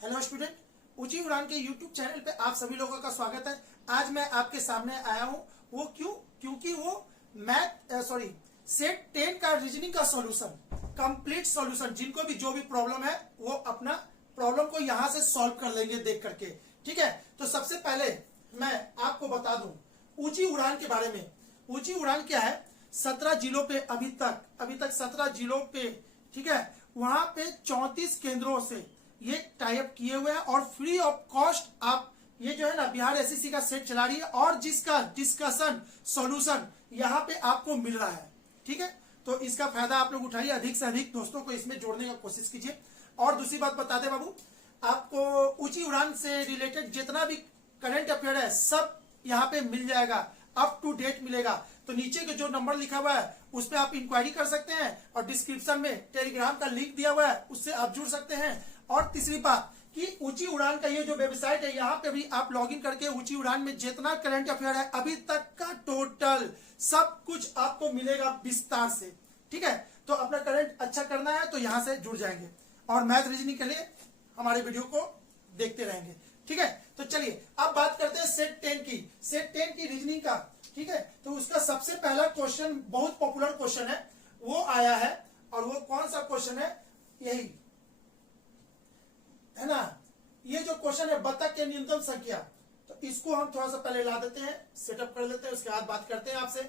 Hello student, ऊंची उड़ान के यूट्यूब चैनल पे आप सभी लोगों का स्वागत है। आज मैं आपके सामने आया हूँ वो क्योंकि वो सेट 10 का रीजनिंग का सॉल्यूशन, कंप्लीट सॉल्यूशन, जिनको भी जो भी प्रॉब्लम है वो अपना प्रॉब्लम को यहाँ से सॉल्व कर लेंगे देख करके। ठीक है, तो सबसे पहले मैं आपको बता दूं ऊंची उड़ान के बारे में। ऊंची उड़ान क्या है? 17 जिलों पे अभी तक 17 जिलों पे, ठीक है, वहां पे 34 केंद्रों से ये टाइप किए हुए हैं और फ्री ऑफ कॉस्ट आप ये जो है ना बिहार एसएससी का सेट चला रही है और जिसका डिस्कशन सॉल्यूशन यहाँ पे आपको मिल रहा है। ठीक है, तो इसका फायदा आप लोग उठाइए, अधिक से अधिक दोस्तों को इसमें जोड़ने का कोशिश कीजिए। और दूसरी बात बता दे बाबू, आपको ऊंची उड़ान से रिलेटेड जितना भी करंट अफेयर है सब यहाँ पे मिल जाएगा, अप टू डेट मिलेगा। तो नीचे के जो नंबर लिखा हुआ है उस पर आप इंक्वायरी कर सकते हैं और डिस्क्रिप्शन में टेलीग्राम का लिंक दिया हुआ है, उससे आप जुड़ सकते हैं। और तीसरी बात कि ऊंची उड़ान का ये जो वेबसाइट है यहाँ पे भी आप लॉगिन करके ऊंची उड़ान में जितना करंट अफेयर है अभी तक का टोटल सब कुछ आपको मिलेगा विस्तार से। ठीक है, तो अपना करंट अच्छा करना है तो यहाँ से जुड़ जाएंगे और मैथ रीजनिंग के लिए हमारे वीडियो को देखते रहेंगे। ठीक है, तो चलिए अब बात करते हैं सेट 10 की रीजनिंग का। ठीक है, तो उसका सबसे पहला क्वेश्चन बहुत पॉपुलर क्वेश्चन है, वो आया है। और वो कौन सा क्वेश्चन है? यही है ना, ये जो क्वेश्चन है बतख के न्यूनतम संख्या। तो इसको हम थोड़ा सा पहले ला देते हैं, सेटअप कर लेते हैं, उसके बाद बात करते हैं आपसे।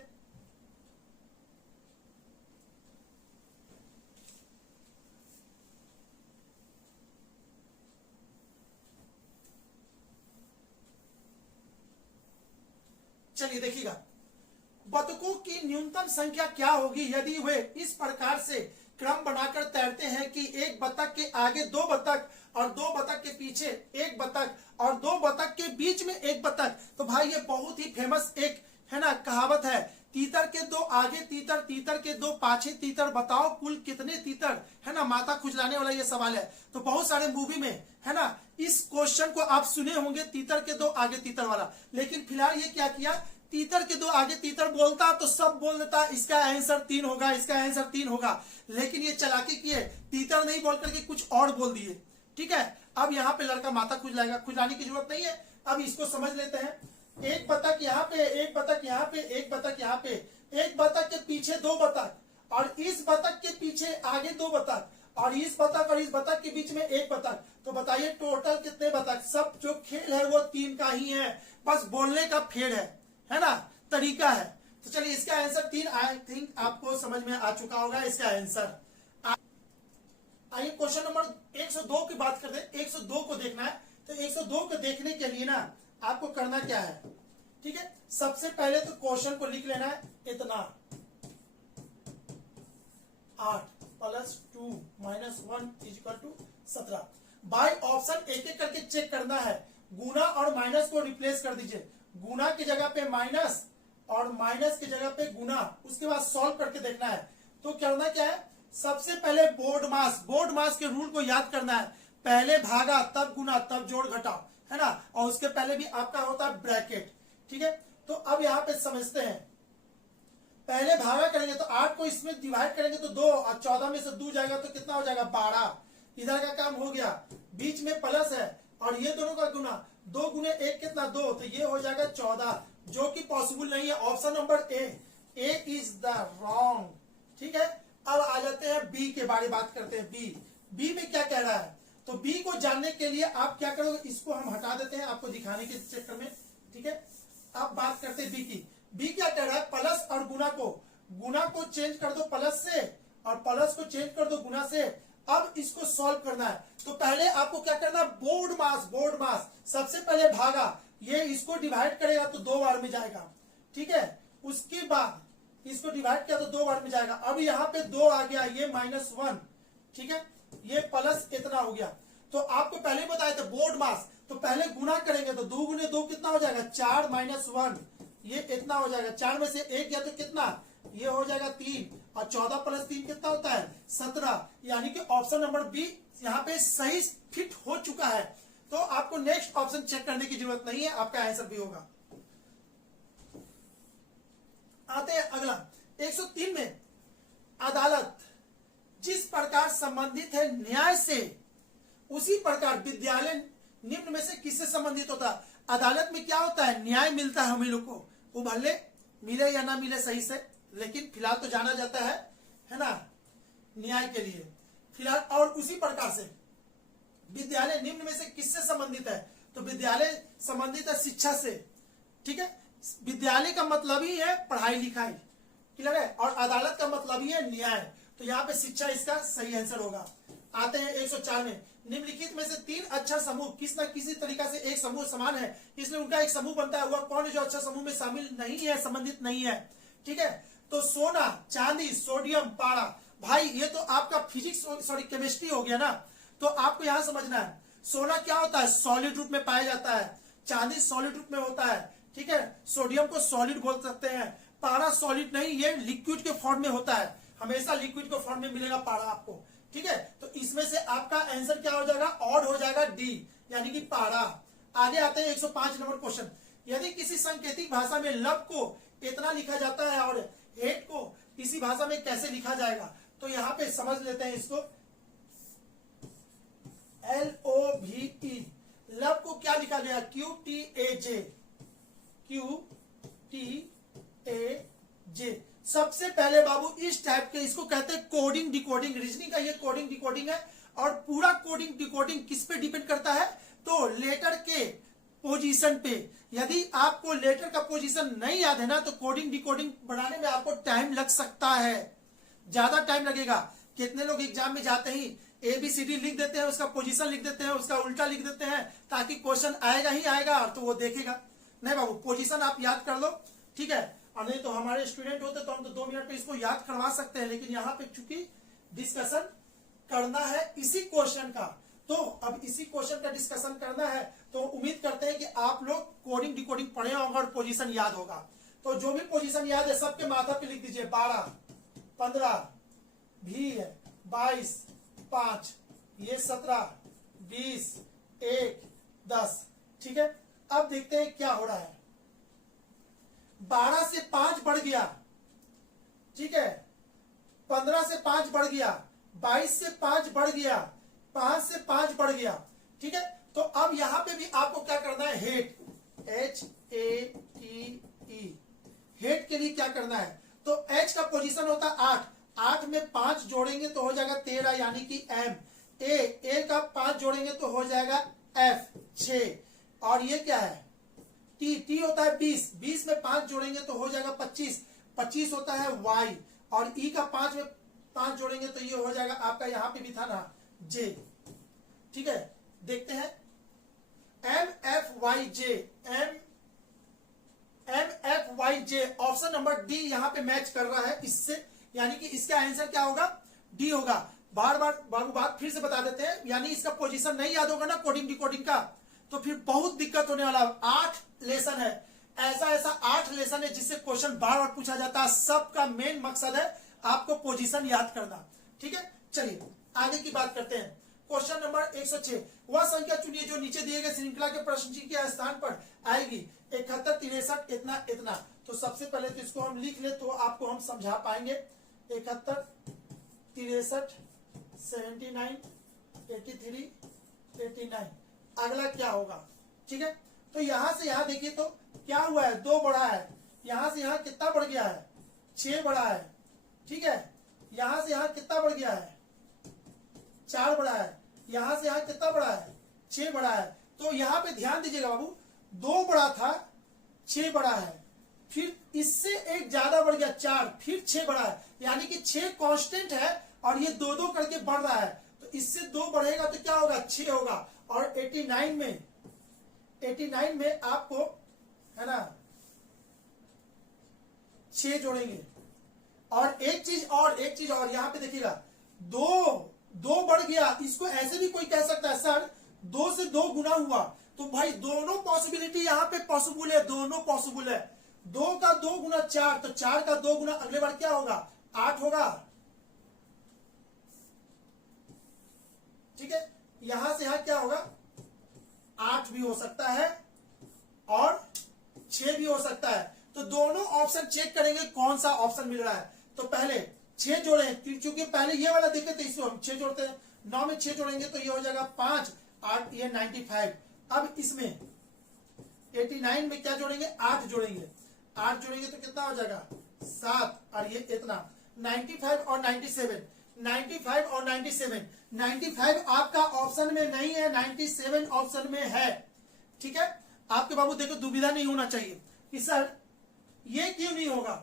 चलिए देखिएगा, बतखों की न्यूनतम संख्या क्या होगी यदि वे इस प्रकार से क्रम बनाकर तैरते हैं कि एक बतख के आगे दो बतख और दो बतख के पीछे एक बतख और दो बतख के बीच में एक बतख। तो भाई ये बहुत ही फेमस एक है ना कहावत है, तीतर के दो आगे तीतर, तीतर के दो पाछे तीतर, बताओ कुल कितने तीतर। है ना, माथा खुजलाने वाला ये सवाल है। तो बहुत सारे मूवी में है ना इस क्वेश्चन को आप सुने होंगे, तीतर के दो आगे तीतर वाला। लेकिन फिलहाल ये क्या किया, तीतर के दो आगे तीतर बोलता तो सब बोल देता इसका आंसर 3 होगा, इसका आंसर 3 होगा। लेकिन ये चालाकी किए, तीतर नहीं बोल करके कुछ और बोल दिए। ठीक है, अब यहाँ पे लड़का माथा खुजलाएगा, खुजलाने की जरूरत नहीं है। अब इसको समझ लेते हैं, एक बतख यहाँ पे, एक बतख यहाँ पे, एक बतख यहाँ पे, एक बतख के पीछे दो बतख और इस बतख के पीछे आगे दो बतख और इस बतख और इस बतख के बीच में एक बतख। तो बताइए टोटल कितने बतख? सब जो खेल है वो 3 का ही है, बस बोलने का फेर है ना, तरीका है। तो चलिए इसका आंसर 3 आई थिंक आपको समझ में आ चुका होगा इसका आंसर। आइए क्वेश्चन नंबर 102 की बात करते हैं। 102 को देखना है, तो 102 को देखने के लिए ना आपको करना क्या है? ठीक है, सबसे पहले तो क्वेश्चन को लिख लेना है, इतना 8 + 2 - 1 = 17। बाय ऑप्शन एक एक करके चेक करना है। गुना और माइनस को रिप्लेस कर दीजिए, गुना की जगह पे माइनस और माइनस की जगह पे गुना, उसके बाद सॉल्व करके देखना है। तो करना क्या है, सबसे पहले बोर्ड मास के रूल को याद करना है। पहले भागा तब गुना तब जोड़ घटाओ, है ना, और उसके पहले भी आपका होता है ब्रैकेट। ठीक है, तो अब यहाँ पे समझते हैं, पहले भागा करेंगे तो 8 को इसमें डिवाइड करेंगे तो 2 और 14 में से 2 जाएगा तो कितना हो जाएगा 12। इधर का काम हो गया, बीच में प्लस है और ये दोनों का गुना, 2 × 1 कितना 2, तो ये हो जाएगा 14, जो कि पॉसिबल नहीं है। Option number A is the wrong. ठीक है, अब आ जाते हैं बी के बारे में बात करते हैं। बी में क्या कह रहा है? तो बी को जानने के लिए आप क्या करोगे, इसको हम हटा देते हैं आपको दिखाने के चक्कर में। ठीक है, अब बात करते हैं बी की। बी क्या कह रहा है, प्लस और गुना को चेंज कर दो प्लस से और प्लस को चेंज कर दो गुना से। अब इसको सॉल्व करना है तो पहले आपको क्या करना है, बोर्ड मास सबसे पहले भागा, ये इसको डिवाइड करेगा तो 2 बार में जाएगा। ठीक है, उसके बाद इसको डिवाइड किया तो 2 बार में जाएगा। अब यहाँ पे 2 आ गया, ये -1। ठीक है, ये प्लस इतना हो गया। तो आपको पहले बताया था बोर्ड मास, तो पहले गुना करेंगे तो 2 × 2 कितना हो जाएगा 4 - 1, ये इतना हो जाएगा। 4 में से 1 गया तो कितना, ये हो जाएगा 3 और 14 + 3 कितना होता है 17। यानी कि ऑप्शन नंबर बी यहाँ पे सही फिट हो चुका है। तो आपको नेक्स्ट ऑप्शन चेक करने की जरूरत नहीं है, आपका आंसर भी होगा। आते हैं अगला 103 में, अदालत जिस प्रकार संबंधित है न्याय से उसी प्रकार विद्यालय निम्न में से किससे संबंधित होता है? अदालत में क्या होता है? न्याय मिलता है हम लोग को, वो भले मिले या ना मिले सही से, लेकिन फिलहाल तो जाना जाता है ना, न्याय के लिए फिलहाल। और उसी प्रकार से विद्यालय निम्न में से किससे संबंधित है? तो विद्यालय संबंधित है शिक्षा से, ठीक है। विद्यालय का मतलब ही है पढ़ाई लिखाई, क्लियर है, और अदालत का मतलब ही है न्याय। तो यहाँ पे शिक्षा इसका सही आंसर होगा। आते हैं 104 में, निम्नलिखित में से 3 अक्षर समूह किस न किसी तरीका से एक समूह समान है, इसलिए उनका एक समूह बनता है। हुआ कौन है जो अक्षर समूह में शामिल नहीं है, संबंधित नहीं है? ठीक है, तो सोना, चांदी, सोडियम, पारा। भाई ये तो आपका फिजिक्स सॉरी केमिस्ट्री हो गया ना, तो आपको यहां समझना है सोना क्या होता है? सॉलिड रूप में पाया जाता है। चांदी सॉलिड रूप में होता है, ठीक है। सोडियम को सॉलिड बोल सकते हैं। पारा सॉलिड नहीं, ये लिक्विड के फॉर्म में होता है, हमेशा लिक्विड के फॉर्म में मिलेगा पारा आपको, ठीक है। तो इसमें से आपका आंसर क्या हो जाएगा? ऑड हो जाएगा, डी, यानी कि पारा। आगे आते हैं 105 नंबर क्वेश्चन। यदि किसी सांकेतिक भाषा में लव को इतना लिखा जाता है और हेट को इसी भाषा में कैसे लिखा जाएगा? तो यहाँ पे समझ लेते हैं इसको। LOVE, लव को क्या लिखा गया? QTAJ, QTAJ। सबसे पहले बाबू इस टाइप के, इसको कहते हैं कोडिंग डिकोडिंग। रीजनिंग का ये कोडिंग डिकोडिंग है, और पूरा कोडिंग डिकोडिंग किस पे डिपेंड करता है? तो लेटर के पोजीशन पे। यदि आपको लेटर का पोजीशन नहीं याद है ना, तो कोडिंग डिकोडिंग बनाने में आपको टाइम लग सकता है, ज्यादा टाइम लगेगा। कितने लोग एग्जाम में जाते ही ABCD लिख देते हैं, उसका पोजीशन लिख देते हैं, उसका उल्टा लिख देते हैं, ताकि क्वेश्चन आएगा ही आएगा और तो वो देखेगा। नहीं बाबू, पोजीशन आप याद कर लो, ठीक है। और नहीं तो हमारे स्टूडेंट होते तो हम तो 2 मिनट में इसको याद करवा सकते हैं, लेकिन यहाँ पे चूंकि डिस्कशन करना है इसी क्वेश्चन का, तो अब इसी क्वेश्चन का डिस्कशन करना है, तो उम्मीद करते हैं कि आप लोग कोडिंग डिकोडिंग पढ़े होंगे और पोजीशन याद होगा। तो जो भी पोजीशन याद है सबके माथा पे लिख दीजिए। 12, 15 भी है, 22, 5, ये 17, 20, 1, 10, ठीक है। अब देखते हैं क्या हो रहा है। 12 से 5 बढ़ गया, ठीक है। 15 से 5 बढ़ गया, 22 से 5 बढ़ गया, 5 से 5 बढ़ गया, ठीक है। तो अब यहां पे भी आपको क्या करना है? हेट, HATE, हेट के लिए क्या करना है? तो H का पोजीशन होता है 8, 8 में 5 जोड़ेंगे तो हो जाएगा 13, यानी कि M। A का 5 जोड़ेंगे तो हो जाएगा F, 6। और ये क्या है? T होता है 20, 20 में 5 जोड़ेंगे तो हो जाएगा 25, 25 होता है Y। और E का 5 में 5 जोड़ेंगे तो ये हो जाएगा आपका, यहां पे भी था ना, J, ठीक है। देखते हैं MFYJ, ऑप्शन नंबर डी यहाँ पे मैच कर रहा है इससे, यानी कि इसका आंसर क्या होगा? डी होगा। बार बात फिर से बता देते हैं, यानी इसका पोजीशन नहीं याद होगा ना कोडिंग डिकोडिंग का, तो फिर बहुत दिक्कत होने वाला। 8 लेसन है, ऐसा 8 लेसन है जिससे क्वेश्चन बार बार पूछा जाता है। सबका मेन मकसद है आपको पोजीशन याद करना, ठीक है। चलिए आगे की बात करते हैं। क्वेश्चन नंबर 106, वह संख्या चुनिए जो नीचे दिए गए श्रृंखला के प्रश्न के स्थान पर आएगी। 71, 63, इतना इतना। तो सबसे पहले तो इसको हम लिख ले तो आपको हम समझा पाएंगे। 71, 63, 79, 83, 89। अगला क्या होगा, ठीक है। तो यहां से यहां देखिए तो क्या हुआ है? 2 बढ़ा है, यहां से यहां कितना बढ़ गया है? 6 बढ़ा है, ठीक है। यहां से यहां कितना बढ़ गया है? 4 बढ़ा है। यहां से यहां कितना बढ़ा है? 6 बढ़ा है। तो यहां पे ध्यान दीजिएगा बाबू, 2 बढ़ा था, 6 बढ़ा है, फिर इससे एक ज्यादा बढ़ गया 4, फिर 6 बढ़ा है, यानी कि 6 कांस्टेंट है और ये 2-2 करके बढ़ रहा है। तो इससे 2 बढ़ेगा तो क्या होगा? 6 होगा। और 89 में आपको है ना 6 जोड़ेंगे। और एक चीज और यहां पे देखिएगा, 2 बढ़ गया, इसको ऐसे भी कोई कह सकता है सर 2 से 2 गुना हुआ। तो भाई दोनों पॉसिबिलिटी यहाँ पे पॉसिबल है, दोनों पॉसिबल है। 2 का 2 गुना 4, तो 4 का 2 गुना अगले बार क्या होगा? 8 होगा, ठीक है। यहां से यहां क्या होगा? 8 भी हो सकता है और 6 भी हो सकता है। तो दोनों ऑप्शन चेक करेंगे कौन सा ऑप्शन मिल रहा है। तो पहले 6 जोड़े हैं, क्योंकि पहले ये वाला देखे तो इसको हम 6 जोड़ते हैं, 9 में 6 जोड़ेंगे तो ये हो जाएगा 5, 8 ये 95। अब इसमें 89 में क्या जोड़ेंगे, 8 जोड़ेंगे, 8 जोड़ेंगे तो कितना हो जाएगा 7, और ये इतना 95 और 97, 95 और 97, 95 आपका ऑप्शन में नहीं है, 97 ऑप्शन में है। ठीक है, आपके बाबू देखो दुविधा नहीं होना चाहिए कि सर ये क्यों नहीं होगा,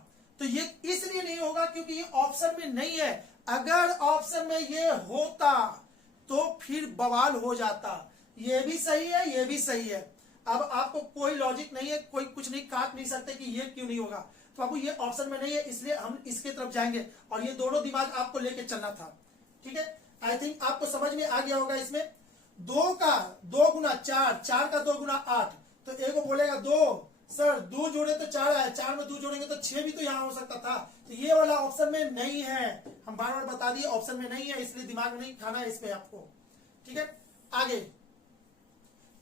तो ये इसलिए नहीं होगा क्योंकि ये ऑप्शन में नहीं है। अगर ऑप्शन में ये होता तो फिर बवाल हो जाता। ये भी सही है, ये भी सही है। अब आपको कोई लॉजिक नहीं है, कोई कुछ नहीं काट नहीं सकते कि ये क्यों नहीं होगा। तो बाबू ये ऑप्शन में नहीं है, इसलिए हम इसके तरफ जाएंगे, और ये दोनों दिमाग आपको लेके चलना था। ठीक है, आई थिंक आपको समझ में आ गया होगा। इसमें 2 का 2 गुना 4, 4 का 2 गुना 8, तो एक बोलेगा 2 सर 2 जोड़े तो 4 है, 4 में 2 जोड़ेंगे तो 6 भी तो यहाँ हो सकता था। तो ये वाला ऑप्शन में नहीं है, हम बार बार बता दिए ऑप्शन में नहीं है, इसलिए दिमाग में नहीं खाना है इस पे आपको। ठीक है, आगे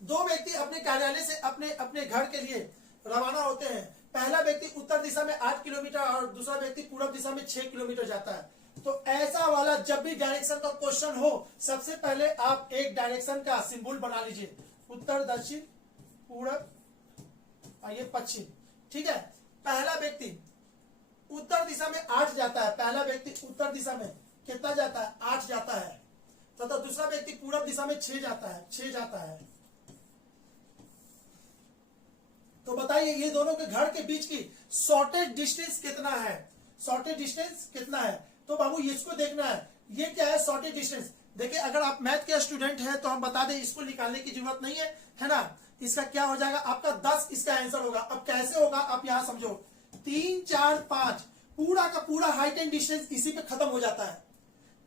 2 व्यक्ति अपने कार्यालय से अपने अपने घर के लिए रवाना होते हैं। पहला व्यक्ति उत्तर दिशा में 8 किलोमीटर और दूसरा व्यक्ति पूर्व दिशा में 6 किलोमीटर जाता है। तो ऐसा वाला जब भी डायरेक्शन का क्वेश्चन हो, सबसे पहले आप एक डायरेक्शन का सिंबल बना लीजिए, उत्तर, दक्षिण, पूरब और ये पश्चिम। ठीक है, पहला व्यक्ति उत्तर दिशा में 8 जाता है, पहला व्यक्ति उत्तर दिशा में कितना जाता है, 8 जाता है, तथा दूसरा व्यक्ति पूरब दिशा में 6 जाता है, 6 जाता है। तो बताइए ये दोनों के घर के बीच की शॉर्टेज डिस्टेंस कितना है, शॉर्टेज डिस्टेंस कितना है। तो बाबू इसको देखना है, ये क्या है शॉर्टेज डिस्टेंस। देखिए अगर आप मैथ के स्टूडेंट हैं तो हम बता दें, इसको निकालने की जरूरत नहीं है ना। इसका क्या हो जाएगा आपका 10, इसका आंसर होगा। अब कैसे होगा आप यहां समझो, 3, 4, 5 पूरा का पूरा हाइट एंड डिस्टेंस इसी पे खत्म हो जाता है।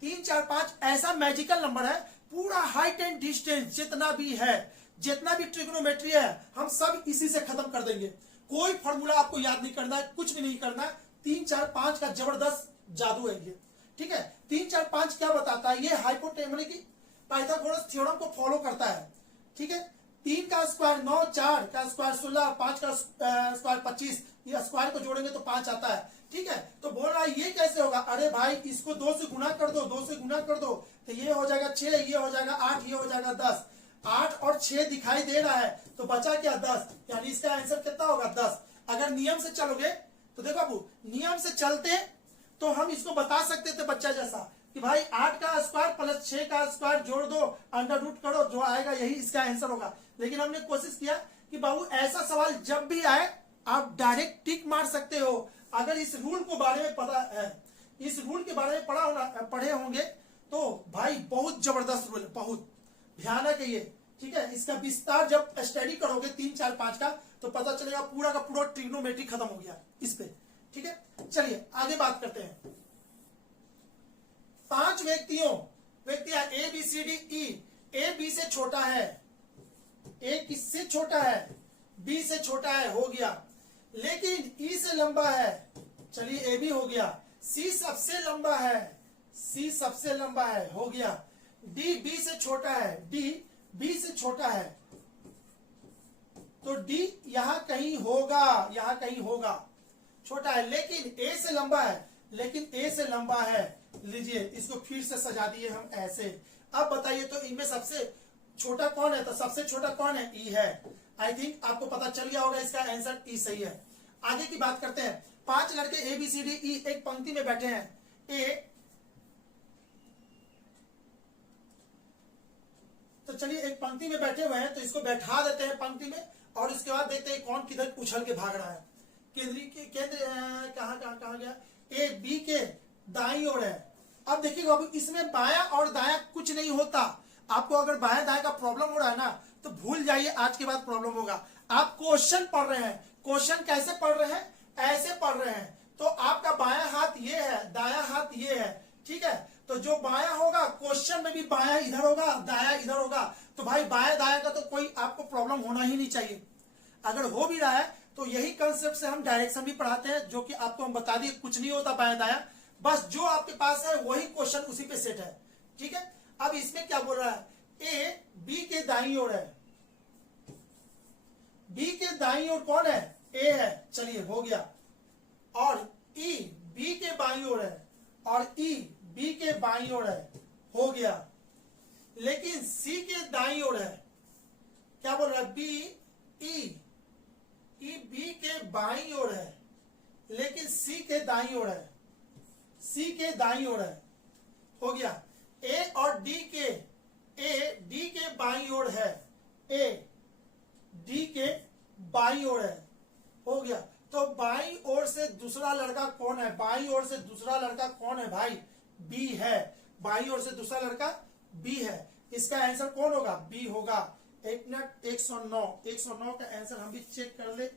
3, 4, 5 ऐसा मैजिकल नंबर है, पूरा हाइट एंड डिस्टेंस जितना भी है, जितना भी ट्रिग्नोमेट्री है, हम सब इसी से खत्म कर देंगे। कोई फॉर्मूला आपको याद नहीं करना है, कुछ भी नहीं करना है। 3, 4, 5 का जबरदस्त जादू है ये। ठीक है, 3, 4, 5 क्या बताता है, ये हाइपोटेनस की पाइथागोरस थ्योरम को फॉलो करता है। ठीक है, 3 का स्क्वायर 9, 4 का स्क्वायर 16, 5 का स्क्वायर 25, ये स्क्वायर को जोड़ेंगे तो 5 आता है। ठीक है, तो बोल रहा है ये कैसे होगा, अरे भाई इसको 2 से गुना कर दो, 2 से गुना कर दो, तो ये हो जाएगा 6, ये हो जाएगा 8, ये हो जाएगा 10। 8 और 6 दिखाई दे रहा है, तो बचा क्या 10, यानी इसका आंसर कितना होगा 10। अगर नियम से चलोगे तो देखो बाबू, नियम से चलते तो हम इसको बता सकते थे बच्चा जैसा कि भाई 8 का स्क्वायर प्लस 6 का स्क्वायर जोड़ दो, अंडर रूट करो, जो आएगा यही इसका आंसर होगा। लेकिन हमने कोशिश किया कि बाबू ऐसा सवाल जब भी आए आप डायरेक्ट टिक मार सकते हो। अगर इस रूल को बारे में पता है, इस रूल के बारे में पढ़े होंगे तो भाई बहुत जबरदस्त रूल है, बहुत भयानक है ये। ठीक है, इसका विस्तार जब स्टडी करोगे 3, 4, 5 का, तो पता चलेगा पूरा का पूरा ट्रिग्नोमेट्री खत्म हो गया इस पे। ठीक है, चलिए आगे बात करते हैं। 5 व्यक्तियां A B C D E, A B से छोटा है, ए किससे छोटा है, बी से छोटा है, हो गया। लेकिन ई से लंबा है, चलिए ए भी हो गया। सी सबसे लंबा है, सी सबसे लंबा है, हो गया। डी बी से छोटा है, डी बी से छोटा है, तो डी यहां कहीं होगा, यहां कहीं होगा, छोटा है। लेकिन ए से लंबा है, लेकिन ए से लंबा है। लीजिए इसको फिर से सजा दिए हम ऐसे। अब बताइए तो इनमें सबसे छोटा कौन है, तो सबसे छोटा कौन है, ई है। आई थिंक आपको पता चल गया होगा, इसका आंसर ई सही है। आगे की बात करते हैं। 5 लड़के ए बी सी डी ई एक पंक्ति में बैठे हैं। ए, तो चलिए एक पंक्ति में बैठे हुए हैं, तो इसको बैठा देते हैं पंक्ति में, और इसके बाद देखते हैं कौन किधर उछल के भाग रहा है। केंद्र कहां गया, ए बी के दाईं ओर है। अब देखिएगा बाबू, इसमें बायां और दायां कुछ नहीं होता। आपको अगर बायां दायां का प्रॉब्लम हो रहा है ना, तो भूल जाइए, आज के बाद प्रॉब्लम होगा। आप क्वेश्चन पढ़ रहे हैं, क्वेश्चन कैसे पढ़ रहे हैं, ऐसे पढ़ रहे हैं, तो आपका बायां हाथ ये है, दायां हाथ ये है। ठीक है, तो जो बायां होगा क्वेश्चन में भी बायां इधर होगा, दायां इधर होगा। तो भाई बायां दायां का तो कोई आपको प्रॉब्लम होना ही नहीं चाहिए। अगर हो भी रहा है तो यही कंसेप्ट से हम डायरेक्शन भी पढ़ाते हैं, जो कि आपको हम बता दिए कुछ नहीं होता बायां दायां, बस जो आपके पास है वही क्वेश्चन उसी पे सेट है। ठीक है, अब इसमें क्या बोल रहा है, ए बी के दाईं ओर है, बी के दाईं ओर कौन है, ए है, चलिए हो गया। और ई बी के बाईं ओर है, और ई बी के बाईं ओर है, हो गया। लेकिन सी के दाईं ओर है, क्या बोल रहा है, बी ई बी के बाईं ओर है, लेकिन सी के दाईं ओर है, सी के दाईं ओर है, हो गया। ए और डी के बाईं ओर है, ए डी के बाईं ओर है, हो गया। तो बाईं ओर से दूसरा लड़का कौन है, बाईं ओर से दूसरा लड़का कौन है भाई, बी है। बाईं ओर से दूसरा लड़का बी है। इसका आंसर कौन होगा, बी होगा। एक मिनट, 109 का आंसर हम भी चेक कर ले।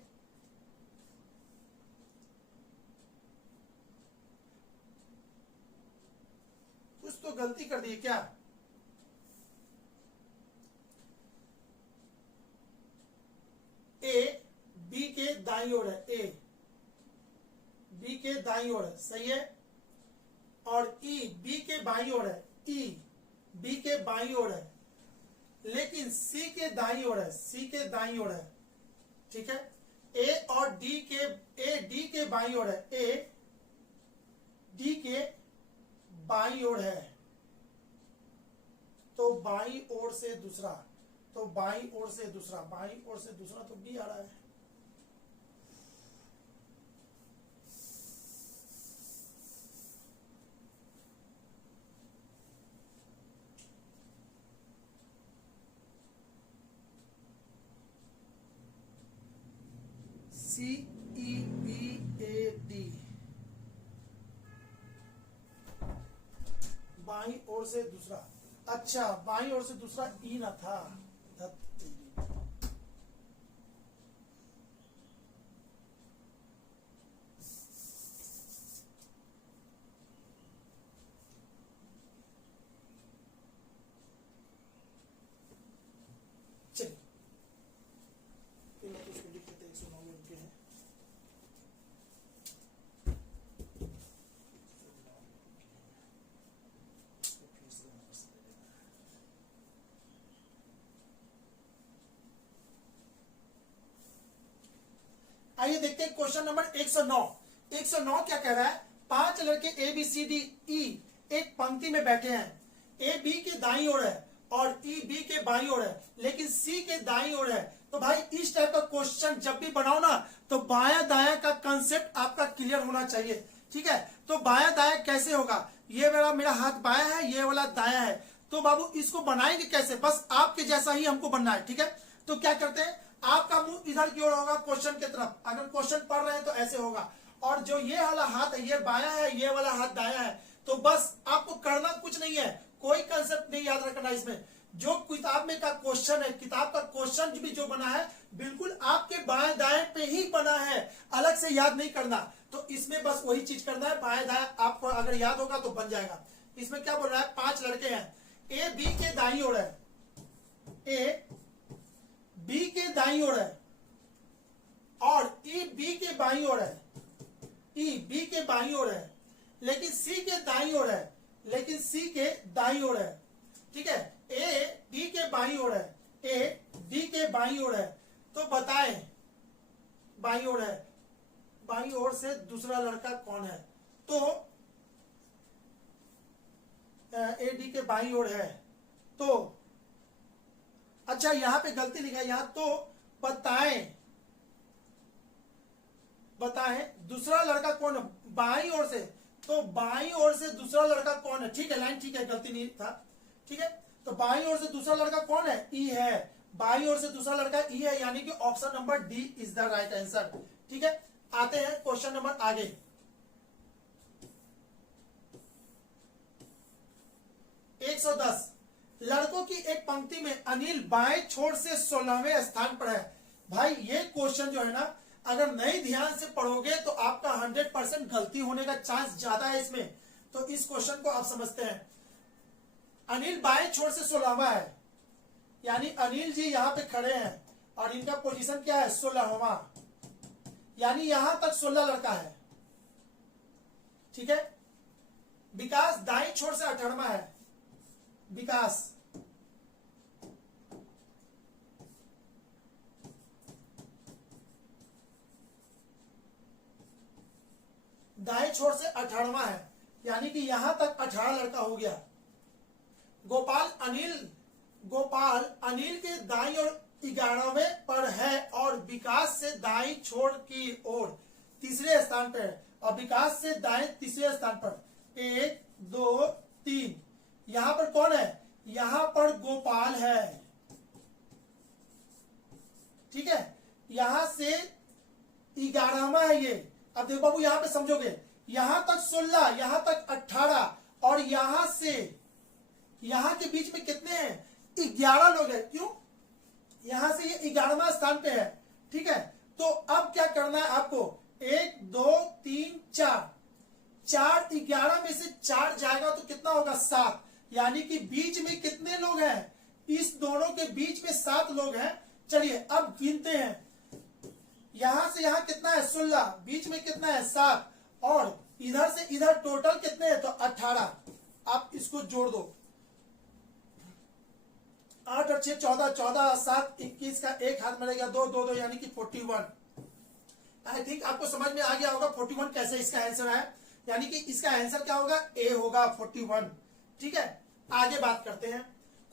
कुछ तो गलती कर दी क्या, ए बी के दाईं ओर है, ए बी के दाईं ओर है, सही है। और ई बी के बाईं ओर है, ई बी के बाईं ओर है, लेकिन सी के दाईं ओर है, सी के दाईं ओर है, ठीक है। ए और डी के बाईं ओर है, ए डी के बाईं ओर है। तो बाईं ओर से दूसरा, तो बाईं ओर से दूसरा, बाईं ओर से दूसरा तो बी आ रहा है। सी ई बी ए डी, बाईं ओर से दूसरा, अच्छा बाईं ओर से दूसरा ई ना था। चलिए तो उसको लिख लेते हैं, 109 उनके हैं। आइए देखते हैं क्वेश्चन नंबर 109। 109 क्या कह रहा है, 5 लड़के ए बी सी डी ई एक पंक्ति में बैठे हैं। ए बी के दाईं ओर है और ई बी के बाईं ओर है, लेकिन सी के दाईं ओर है। तो भाई इस टाइप का क्वेश्चन जब भी बनाओ ना, तो बाया दाया का कंसेप्ट आपका क्लियर होना चाहिए, ठीक है। तो बाया दाया कैसे होगा, ये वाला मेरा हाथ बाया है, ये वाला दाया है, तो बाबू इसको बनाएंगे कैसे, बस आपके जैसा ही हमको बनना है, ठीक है। तो क्या करते हैं, आपका मुंह इधर की ओर होगा क्वेश्चन की तरफ, अगर क्वेश्चन पढ़ रहे हैं तो ऐसे होगा। और जो ये वाला हाथ है ये बाया है, ये वाला हाथ दाया है। तो बस आपको करना कुछ नहीं है, कोई कंसेप्ट नहीं याद रखना इसमें। जो किताब में का क्वेश्चन है, किताब का क्वेश्चन भी जो बना है बिल्कुल आपके बाएं दाएं पे ही बना है, अलग से याद नहीं करना। तो इसमें बस वही चीज करना है, बाएं दाएं आपको अगर याद होगा तो बन जाएगा। इसमें क्या बोल रहा है, 5 लड़के हैं, ए बी के दाईं ओर है, ए बी के दाईं ओर है और ई बी के बाईं ओर है, ई बी के बाईं ओर है, लेकिन सी के दाईं ओर है, लेकिन सी के दाईं ओर है, ठीक है। ए डी के बाईं ओर है, ए डी के बाईं ओर है। तो बताएं, बाईं ओर है, बाईं ओर से दूसरा लड़का कौन है। तो ए डी के बाईं ओर है, तो अच्छा यहां पे गलती लिखा है, यहां तो बताएं, बताएं दूसरा लड़का कौन है बाईं ओर से। तो बाईं ओर से दूसरा लड़का कौन है, ठीक है, लाइन ठीक है, गलती नहीं था, ठीक है। तो बाईं ओर से दूसरा लड़का कौन है, ई है, बाईं ओर से दूसरा लड़का ई है, यानी कि option number D is the right answer, ठीक है। आते हैं क्वेश्चन नंबर आगे। 110 लड़कों की एक पंक्ति में अनिल बाएं छोर से 16वें स्थान पर है। भाई ये क्वेश्चन जो है ना, अगर नहीं ध्यान से पढ़ोगे तो आपका 100% गलती होने का चांस ज्यादा है इसमें। तो इस क्वेश्चन को आप समझते हैं, अनिल बाएं छोर से 16वां है, यानी अनिल जी यहां पे खड़े हैं और इनका पोजीशन क्या है, 16वां, यानी यहां तक 16 लड़का है, ठीक है। विकास दाएं छोर से 18वां है, विकास दाएं छोर से 18वां है, यानी कि यहां तक 18 लड़का हो गया। गोपाल अनिल के दाईं ओर 11वें पर है और विकास से दाईं छोर की ओर तीसरे स्थान पर है, और विकास से दाएं तीसरे स्थान पर 1 2 3। यहां पर कौन है? यहां पर गोपाल है, ठीक है। यहां से 11वां है ये। अब देखो बाबू यहां पे समझोगे, यहां तक 16, यहां तक 18, और यहां से यहां के बीच में कितने हैं? 11 लोग हैं। क्यों? यहां से ये 11वां स्थान पे है, ठीक है। तो अब क्या करना है आपको? 1 2 3 4, 11 में से 4 जाएगा तो कितना होगा? 7। यानी कि बीच में कितने लोग हैं? इस दोनों के बीच में 7 लोग हैं। चलिए अब गिनते हैं, यहां से यहां कितना है? 16, बीच में कितना है? 7, और इधर से इधर टोटल कितने हैं? तो 18। आप इसको जोड़ दो, 8 और 6 14, 14 7 21 का एक हाथ में रहेगा 2 2 2, यानी कि 41। आई थिंक आपको समझ में आ गया होगा 41 कैसे इसका आंसर है। यानी कि इसका आंसर क्या होगा? ए होगा 41, ठीक है। आगे बात करते हैं,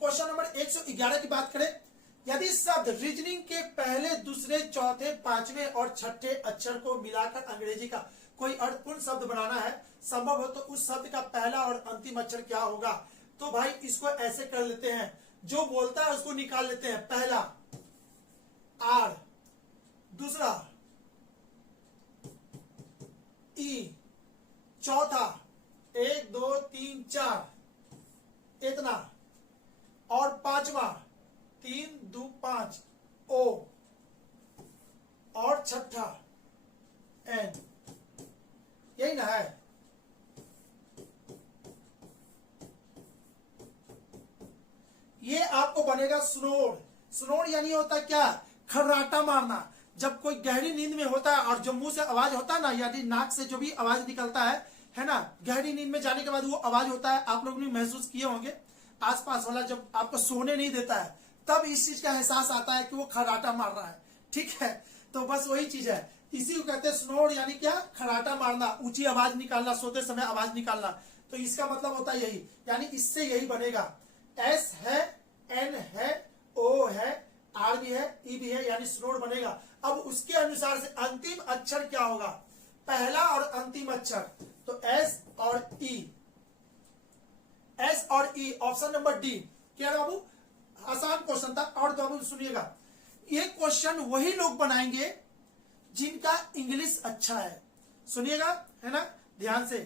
क्वेश्चन नंबर 111 की बात करें। यदि शब्द रीजनिंग के पहले, दूसरे, चौथे, पांचवें और छठे अक्षर को मिलाकर अंग्रेजी का कोई अर्थपूर्ण शब्द बनाना है, संभव हो तो उस शब्द का पहला और अंतिम अक्षर क्या होगा? तो भाई इसको ऐसे कर लेते हैं, जो बोलता है उसको निकाल लेते हैं। पहला आर, दूसरा ई, चौथा 1 2 3 4 इतना, और पांचवा 3 2 5 ओ, और छठा एन। यही ना है? ये आपको बनेगा स्नोर। स्नोर यानी होता क्या? खर्राटा मारना। जब कोई गहरी नींद में होता है और जब मुंह से आवाज होता है ना, यानी नाक से जो भी आवाज निकलता है ना, गहरी नींद में जाने के बाद वो आवाज होता है, आप लोग ने महसूस किए होंगे। आसपास वाला जब आपको सोने नहीं देता है, तब इस चीज का एहसास आता है कि वो खर्राटा मार रहा है, ठीक है। तो बस वही चीज है, इसी को कहते हैं स्नोर, यानी क्या? खर्राटा मारना, ऊंची आवाज निकालना, सोते समय आवाज निकालना। तो इसका मतलब होता है यही, यानी इससे यही बनेगा। एस है, एन है, ओ है, आर भी है, ई भी है, यानी स्नोर बनेगा। अब उसके अनुसार से अंतिम अक्षर क्या होगा? पहला और अंतिम अक्षर, तो एस और ई। एस और ई, ऑप्शन नंबर डी। क्या बाबू? आसान क्वेश्चन था। और बाबू सुनिएगा, ये क्वेश्चन वही लोग बनाएंगे जिनका इंग्लिश अच्छा है। सुनिएगा, है ना, ध्यान से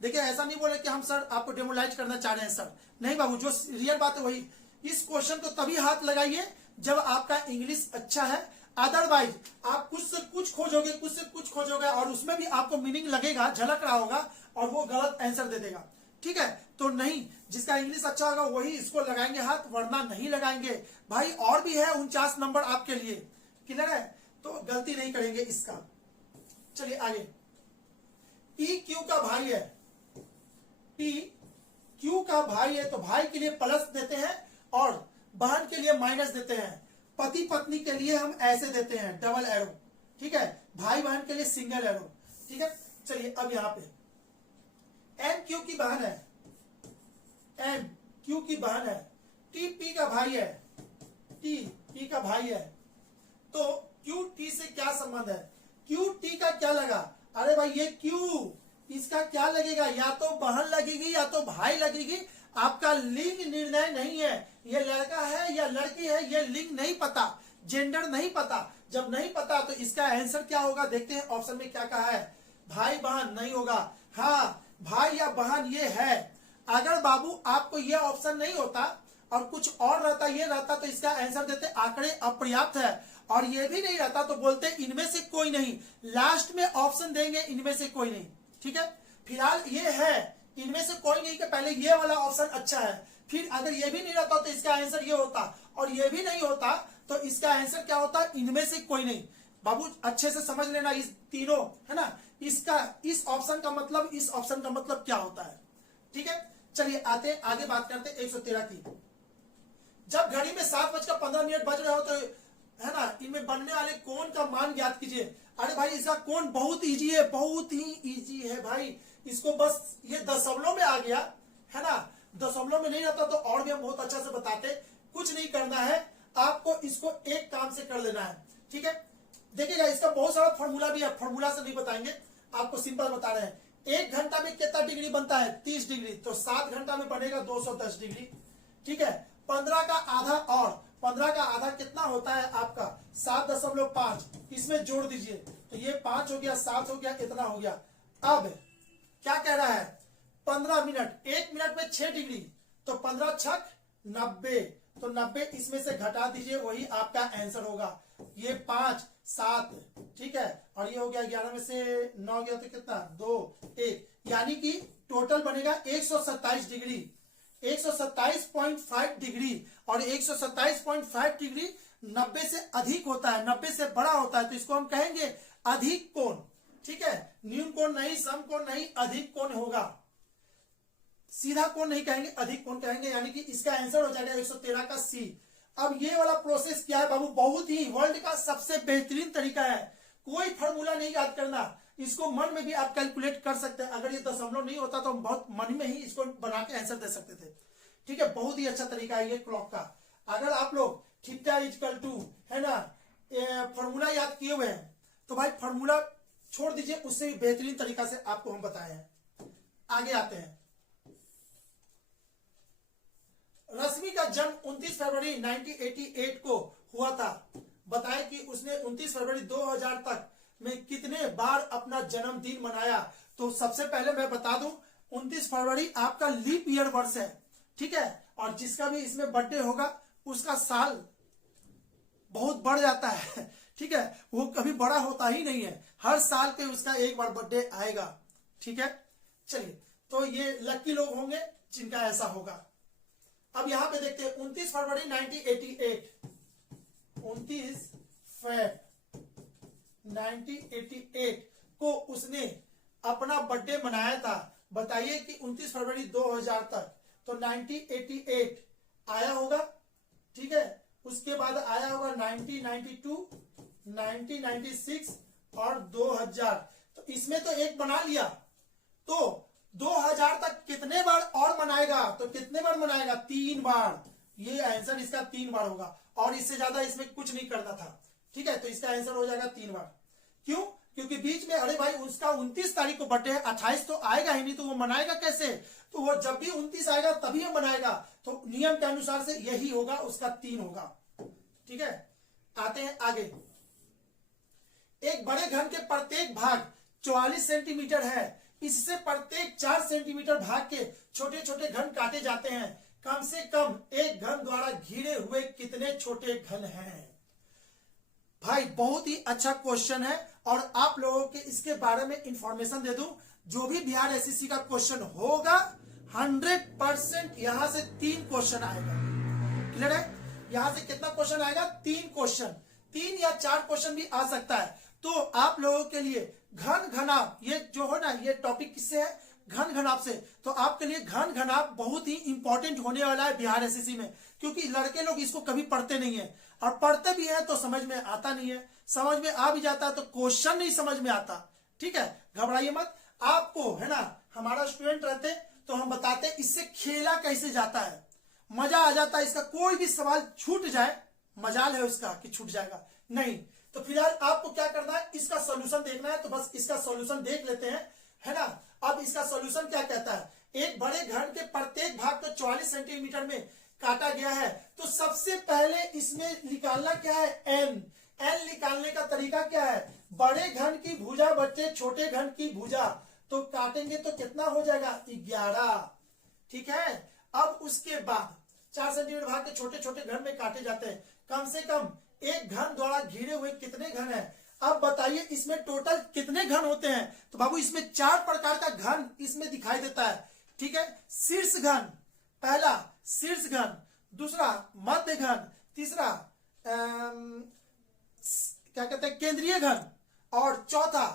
देखिए। ऐसा नहीं बोले कि हम सर आपको डेमोलाइज करना चाह रहे हैं सर, नहीं बाबू, जो रियल बात है वही। इस क्वेश्चन को तभी हाथ लगाइए जब आपका इंग्लिश अच्छा है। अदरवाइज आप कुछ से कुछ खोजोगे, कुछ से कुछ खोजोगे, और उसमें भी आपको मीनिंग लगेगा, झलक रहा होगा, और वो गलत आंसर दे देगा, ठीक है। तो नहीं, जिसका इंग्लिश अच्छा होगा वही इसको लगाएंगे हाथ, वरना नहीं लगाएंगे भाई। और भी है 49 नंबर आपके लिए, क्लियर है? तो गलती नहीं करेंगे इसका। चलिए आगे। ई क्यू का भाई है, टी क्यू का भाई है, तो भाई के लिए प्लस देते हैं और बहन के लिए माइनस देते हैं। पति पत्नी के लिए हम ऐसे देते हैं, डबल एरो, ठीक है। भाई बहन के लिए सिंगल एरो, ठीक है। चलिए अब यहां पे एन क्यू की बहन है, एन क्यू की बहन है, टी पी का भाई है, टी पी का भाई है, तो क्यू टी से क्या संबंध है? क्यू टी का क्या लगा? अरे भाई ये क्यू, इसका क्या लगेगा? या तो बहन लगेगी या तो भाई लगेगी। आपका लिंग निर्णय नहीं है, ये लड़का है या लड़की है, ये लिंग नहीं पता, जेंडर नहीं पता। जब नहीं पता तो इसका आंसर क्या होगा? देखते हैं ऑप्शन में क्या कहा है। भाई बहन नहीं होगा, हाँ भाई या बहन ये है। अगर बाबू आपको ये ऑप्शन नहीं होता और कुछ और रहता, ये रहता, तो इसका आंसर देते आंकड़े अपर्याप्त है, और ये भी नहीं रहता तो बोलते इनमें से कोई नहीं। लास्ट में ऑप्शन देंगे इनमें से कोई नहीं, ठीक है। फिलहाल ये है इनमें से कोई नहीं के पहले ये वाला ऑप्शन अच्छा है। फिर अगर ये भी नहीं रहता तो इसका आंसर ये होता, और ये भी नहीं होता तो इसका आंसर क्या होता? इनमें से कोई नहीं। बाबू अच्छे से समझ लेना, इस तीनों है ना, इसका इस ऑप्शन का मतलब, इस ऑप्शन का मतलब क्या होता है, ठीक है। चलिए आते आगे बात करते 113 की। जब घड़ी में 7:15 बज रहे हो तो है ना, इनमें बनने वाले कोण का मान ज्ञात कीजिए। अरे भाई इसका कोण बहुत इजी है, बहुत ही इजी है भाई। इसको बस ये दशमलव में आ गया है ना, दशमलव में नहीं रहता तो और भी हम बहुत अच्छा से बताते। कुछ नहीं करना है आपको, इसको एक काम से कर लेना है, ठीक है। देखिएगा इसका बहुत सारा फॉर्मूला भी है, फॉर्मूला से नहीं बताएंगे, आपको सिंपल बता रहे हैं। 1 घंटा में कितना डिग्री बनता है 30 डिग्री, तो 7 घंटा में बनेगा 210 डिग्री, ठीक है। 15 का आधा और 15 का आधा कितना होता है आपका 7.5, इसमें जोड़ दीजिए तो ये 5 हो गया, 7 हो गया, इतना हो गया। अब क्या कह रहा है 15 मिनट, 1 मिनट में 6 डिग्री, तो 15 छक 90, तो 90 इसमें से घटा दीजिए, वही आपका आंसर होगा। ये 5 7, ठीक है, और ये हो गया 11 में से 9 गया तो कितना 2 1, यानी कि टोटल बनेगा 127 डिग्री, 127.5 डिग्री। और 127.5 डिग्री 90 से अधिक होता है, 90 से बड़ा होता है, तो इसको हम कहेंगे अधिक कोण, ठीक है। न्यून कोण नहीं, सम कोण नहीं, अधिक कोण होगा। सीधा कोण नहीं कहेंगे, अधिक कोण कहेंगे, यानी कि इसका आंसर हो जाएगा 113 का सी। अब ये वाला प्रोसेस क्या है बाबू, बहुत ही वर्ल्ड का सबसे बेहतरीन तरीका है। कोई फॉर्मूला नहीं याद करना, इसको मन में भी आप कैलकुलेट कर सकते हैं। अगर ये दशमलव नहीं होता तो हम बहुत मन में ही इसको बना के आंसर दे सकते थे, ठीक है। बहुत ही अच्छा तरीका है ये क्लॉक का। अगर आप लोग थीटा इक्वल टू है ना फॉर्मूला याद किए हुए हैं तो भाई फॉर्मूला छोड़ दीजिए, उससे भी बेहतरीन तरीका से आपको हम बताए हैं। आगे आते हैं। रश्मि का जन्म 29 फरवरी 1988 को हुआ था। बताया कि उसने 29 फरवरी 2000 तक में कितने बार अपना जन्मदिन मनाया। तो सबसे पहले मैं बता दूं 29 फरवरी आपका लीप ईयर वर्ष है, ठीक है। और जिसका भी इसमें बर्थडे होगा उसका साल बहुत बढ़ जाता है, ठीक है, वो कभी बड़ा होता ही नहीं है, हर साल पे उसका एक बार बर्थडे आएगा, ठीक है। चलिए, तो ये लकी लोग होंगे जिनका ऐसा होगा। अब यहां पे देखते हैं 29 फरवरी 1988, 29 फेब 1988 को उसने अपना बर्थडे मनाया था। बताइए कि 29 फरवरी 2000 तक, तो 1988 आया होगा, ठीक है। उसके बाद आया होगा 1992, 1996 और 2000, तो इसमें तो एक बना लिया। तो 2000 तक कितने बार और मनाएगा, तो कितने बार मनाएगा 3 बार। ये आंसर इसका 3 बार होगा, और इससे ज्यादा इसमें कुछ नहीं करना था, ठीक है। तो इसका आंसर हो जाएगा 3 बार। क्यों? क्योंकि बीच में अरे भाई उसका 29 तारीख को बर्थडे है, 28 तो आएगा ही नहीं, तो वो मनाएगा कैसे। तो वो जब भी 29 आएगा तभी वो मनाएगा, तो नियम के अनुसार से यही होगा, उसका 3 होगा, ठीक है। आते हैं आगे। एक बड़े घन के प्रत्येक भाग 44 सेंटीमीटर है, इससे प्रत्येक 4 सेंटीमीटर भाग के छोटे छोटे घन काटे जाते हैं। कम से कम एक घन द्वारा घिरे हुए कितने छोटे घन हैं। भाई बहुत ही अच्छा क्वेश्चन है, और आप लोगों के इसके बारे में इंफॉर्मेशन दे दूं, जो भी बिहार एसएससी का क्वेश्चन होगा 100% यहां से 3 क्वेश्चन आएगा। क्लियर है? यहां से कितना क्वेश्चन आएगा, 3 क्वेश्चन, 3 या 4 क्वेश्चन भी आ सकता है। तो आप लोगों के लिए घन घनाभ, ये जो है ना, ये टॉपिक किससे है, घन घनाभ से। तो आपके लिए घन घनाभ बहुत ही इंपॉर्टेंट होने वाला है बिहार एसएससी में, क्योंकि लड़के लोग इसको कभी पढ़ते नहीं है, और पढ़ते भी है तो समझ में आता नहीं है, समझ में आ भी जाता है तो क्वेश्चन नहीं समझ में आता, ठीक है। घबराइए मत, आपको है ना, हमारा स्टूडेंट रहते तो हम बताते इससे खेला कैसे जाता है, मजा आ जाता है इसका। कोई भी सवाल छूट जाए, मजाल है उसका कि छूट जाएगा नहीं। तो फिलहाल आपको क्या करना है, इसका सॉल्यूशन देखना है, तो बस इसका सॉल्यूशन देख लेते हैं, है ना। अब इसका सॉल्यूशन क्या कहता है, एक बड़े घन के प्रत्येक भाग को 44 सेंटीमीटर में काटा गया है। तो सबसे पहले इसमें निकालना क्या है, एन। एन निकालने का तरीका क्या है, बड़े घन की भुजा बच्चे छोटे घन की भुजा, तो काटेंगे तो कितना हो जाएगा 11, ठीक है। अब उसके बाद 4 सेंटीमीटर भाग के छोटे छोटे घन में काटे जाते हैं। कम से कम एक घन द्वारा घिरे हुए कितने घन है। अब बताइए इसमें टोटल कितने घन होते हैं। तो बाबू इसमें 4 प्रकार का घन इसमें दिखाई देता है, ठीक है। शीर्ष घन, पहला शीर्ष घन, दूसरा मध्य घन, तीसरा क्या कहते हैं केंद्रीय घन, और चौथा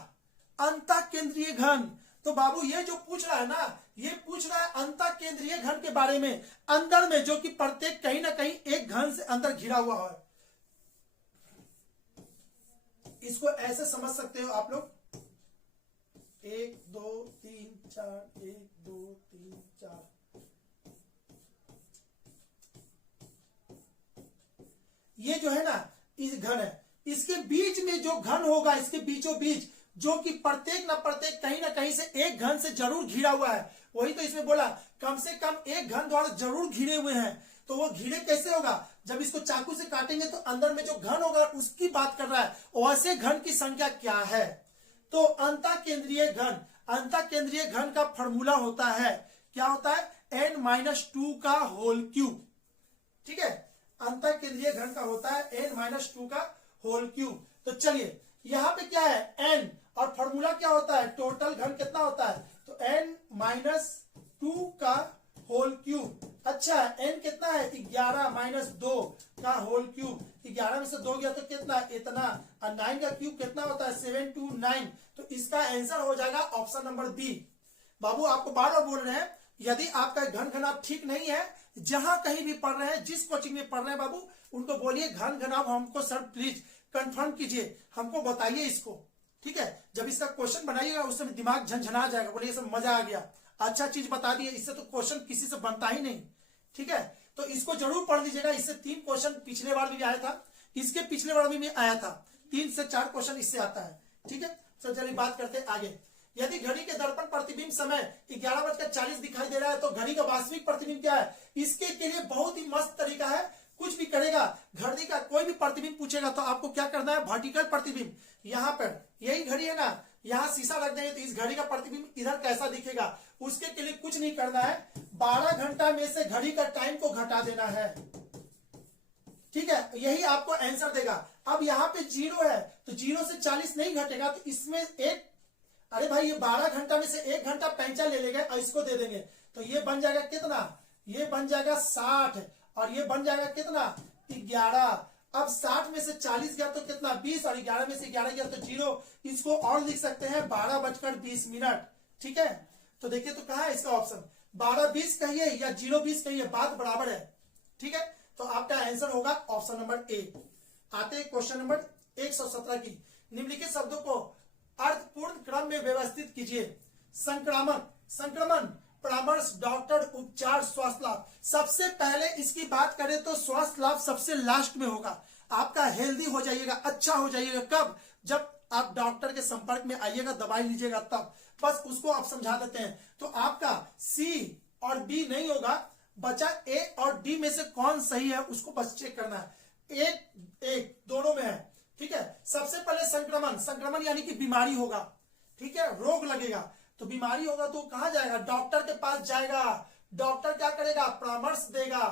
अंतः केंद्रीय घन। तो बाबू ये जो पूछ रहा है ना, ये पूछ रहा है अंतः केंद्रीय घन के बारे में, अंदर में, जो कि प्रत्येक कहीं ना कहीं एक घन से अंदर घिरा हुआ है। इसको ऐसे समझ सकते हो आप लोग, 1 2 3 4, 1 2 3 4। ये जो है ना इस घन है, इसके बीच में जो घन होगा, इसके बीचों बीच जो कि प्रत्येक ना प्रत्येक कहीं ना कहीं से एक घन से जरूर घिरा हुआ है, वही तो इसमें बोला कम से कम एक घन द्वारा जरूर घिरे हुए हैं। तो वो घिरे कैसे होगा, जब इसको चाकू से काटेंगे तो अंदर में जो घन होगा उसकी बात कर रहा है। वैसे घन की संख्या क्या है, तो अंतःकेंद्रीय घन, अंतःकेंद्रीय घन का फॉर्मूला होता है, क्या होता है, n-2 का होल क्यूब। ठीक है, अंतःकेंद्रीय घन का होता है n-2 का होल क्यूब। तो चलिए यहां पे क्या है n, और फॉर्मूला क्या होता है, टोटल घन कितना होता है, तो n-2 का होल क्यूब। अच्छा n कितना है, 11 - 2 का होल क्यूब। 11 में से 2 गया तो कितना, इतना। और 9 का क्यूब कितना होता है, 7 2 9। तो इसका आंसर हो जाएगा ऑप्शन नंबर बी। बाबू आपको बार बार बोल रहे हैं, यदि आपका घन घनाभ ठीक नहीं है, जहां कहीं भी पढ़ रहे हैं, जिस कोचिंग में पढ़ रहे हैं बाबू, उनको बोलिए घन घनाभ हमको सर प्लीज कंफर्म कीजिए, हमको बताइए इसको। ठीक है, जब इसका क्वेश्चन बनाइएगा उस समय दिमाग झंझना जाएगा, बोलिए सब मजा आ गया, अच्छा चीज बता दिए, इससे तो क्वेश्चन किसी से बनता ही नहीं। ठीक है, तो इसको जरूर पढ़ लीजिएगा। इससे 3 क्वेश्चन पिछले बार भी आया था, इसके पिछले बार भी आया था, 3 से 4 क्वेश्चन इससे आता है। ठीक है, तो चलिए बात करते हैं आगे। यदि घड़ी के दर्पण प्रतिबिंब समय 11:40 दिखाई दे रहा है, तो घड़ी का वास्तविक प्रतिबिंब क्या है, इसके के लिए बहुत ही मस्त तरीका है। कुछ भी करेगा, घड़ी का कोई भी प्रतिबिंब पूछेगा तो आपको क्या करना है, वर्टिकल प्रतिबिंब। यहाँ पर यही घड़ी है ना, यहाँ शीशा रख देंगे तो इस घड़ी का प्रतिबिंब इधर कैसा दिखेगा, उसके के लिए कुछ नहीं करना है, 12 घंटा में से घड़ी का टाइम को घटा देना है। ठीक है, यही आपको आंसर देगा। अब यहाँ पे 0 है तो 0 से 40 नहीं घटेगा, तो इसमें एक, अरे भाई ये 12 घंटा में से 1 घंटा पैंचा ले लेंगे और इसको दे देंगे, तो ये बन जाएगा कितना, ये बन जाएगा 60, और ये बन जाएगा कितना, 11। अब 60 में से 40 गया तो कितना, 20, और 11 में से 11 गया तो 0। इसको और लिख सकते हैं 12:20। ठीक है, तो देखिए तो कहाँ है इसका ऑप्शन, 12:20 कहिए या 0:20 कहिए, बात बराबर है। ठीक है, तो आपका आंसर होगा ऑप्शन नंबर ए। आते हैं क्वेश्चन नंबर 117 की। निम्नलिखित शब्दों को अर्थपूर्ण क्रम में व्यवस्थित कीजिए। संक्रमण, संक्रमण, परामर्श, डॉक्टर, उपचार, स्वास्थ्य लाभ। सबसे पहले इसकी बात करें तो स्वास्थ्य लाभ सबसे लास्ट में होगा। आपका हेल्दी हो जाइएगा, अच्छा हो जाइएगा कब, जब आप डॉक्टर के संपर्क में आइएगा, दवाई लीजिएगा तब। बस उसको आप समझा देते हैं। तो आपका सी और बी नहीं होगा, बचा ए और डी में से कौन सही है उसको बस चेक करना है। एक दोनों में है। ठीक है, सबसे पहले संक्रमण, संक्रमण यानी कि बीमारी होगा। ठीक है, रोग लगेगा, तो बीमारी होगा तो कहां जाएगा, डॉक्टर के पास जाएगा। डॉक्टर क्या करेगा, परामर्श देगा।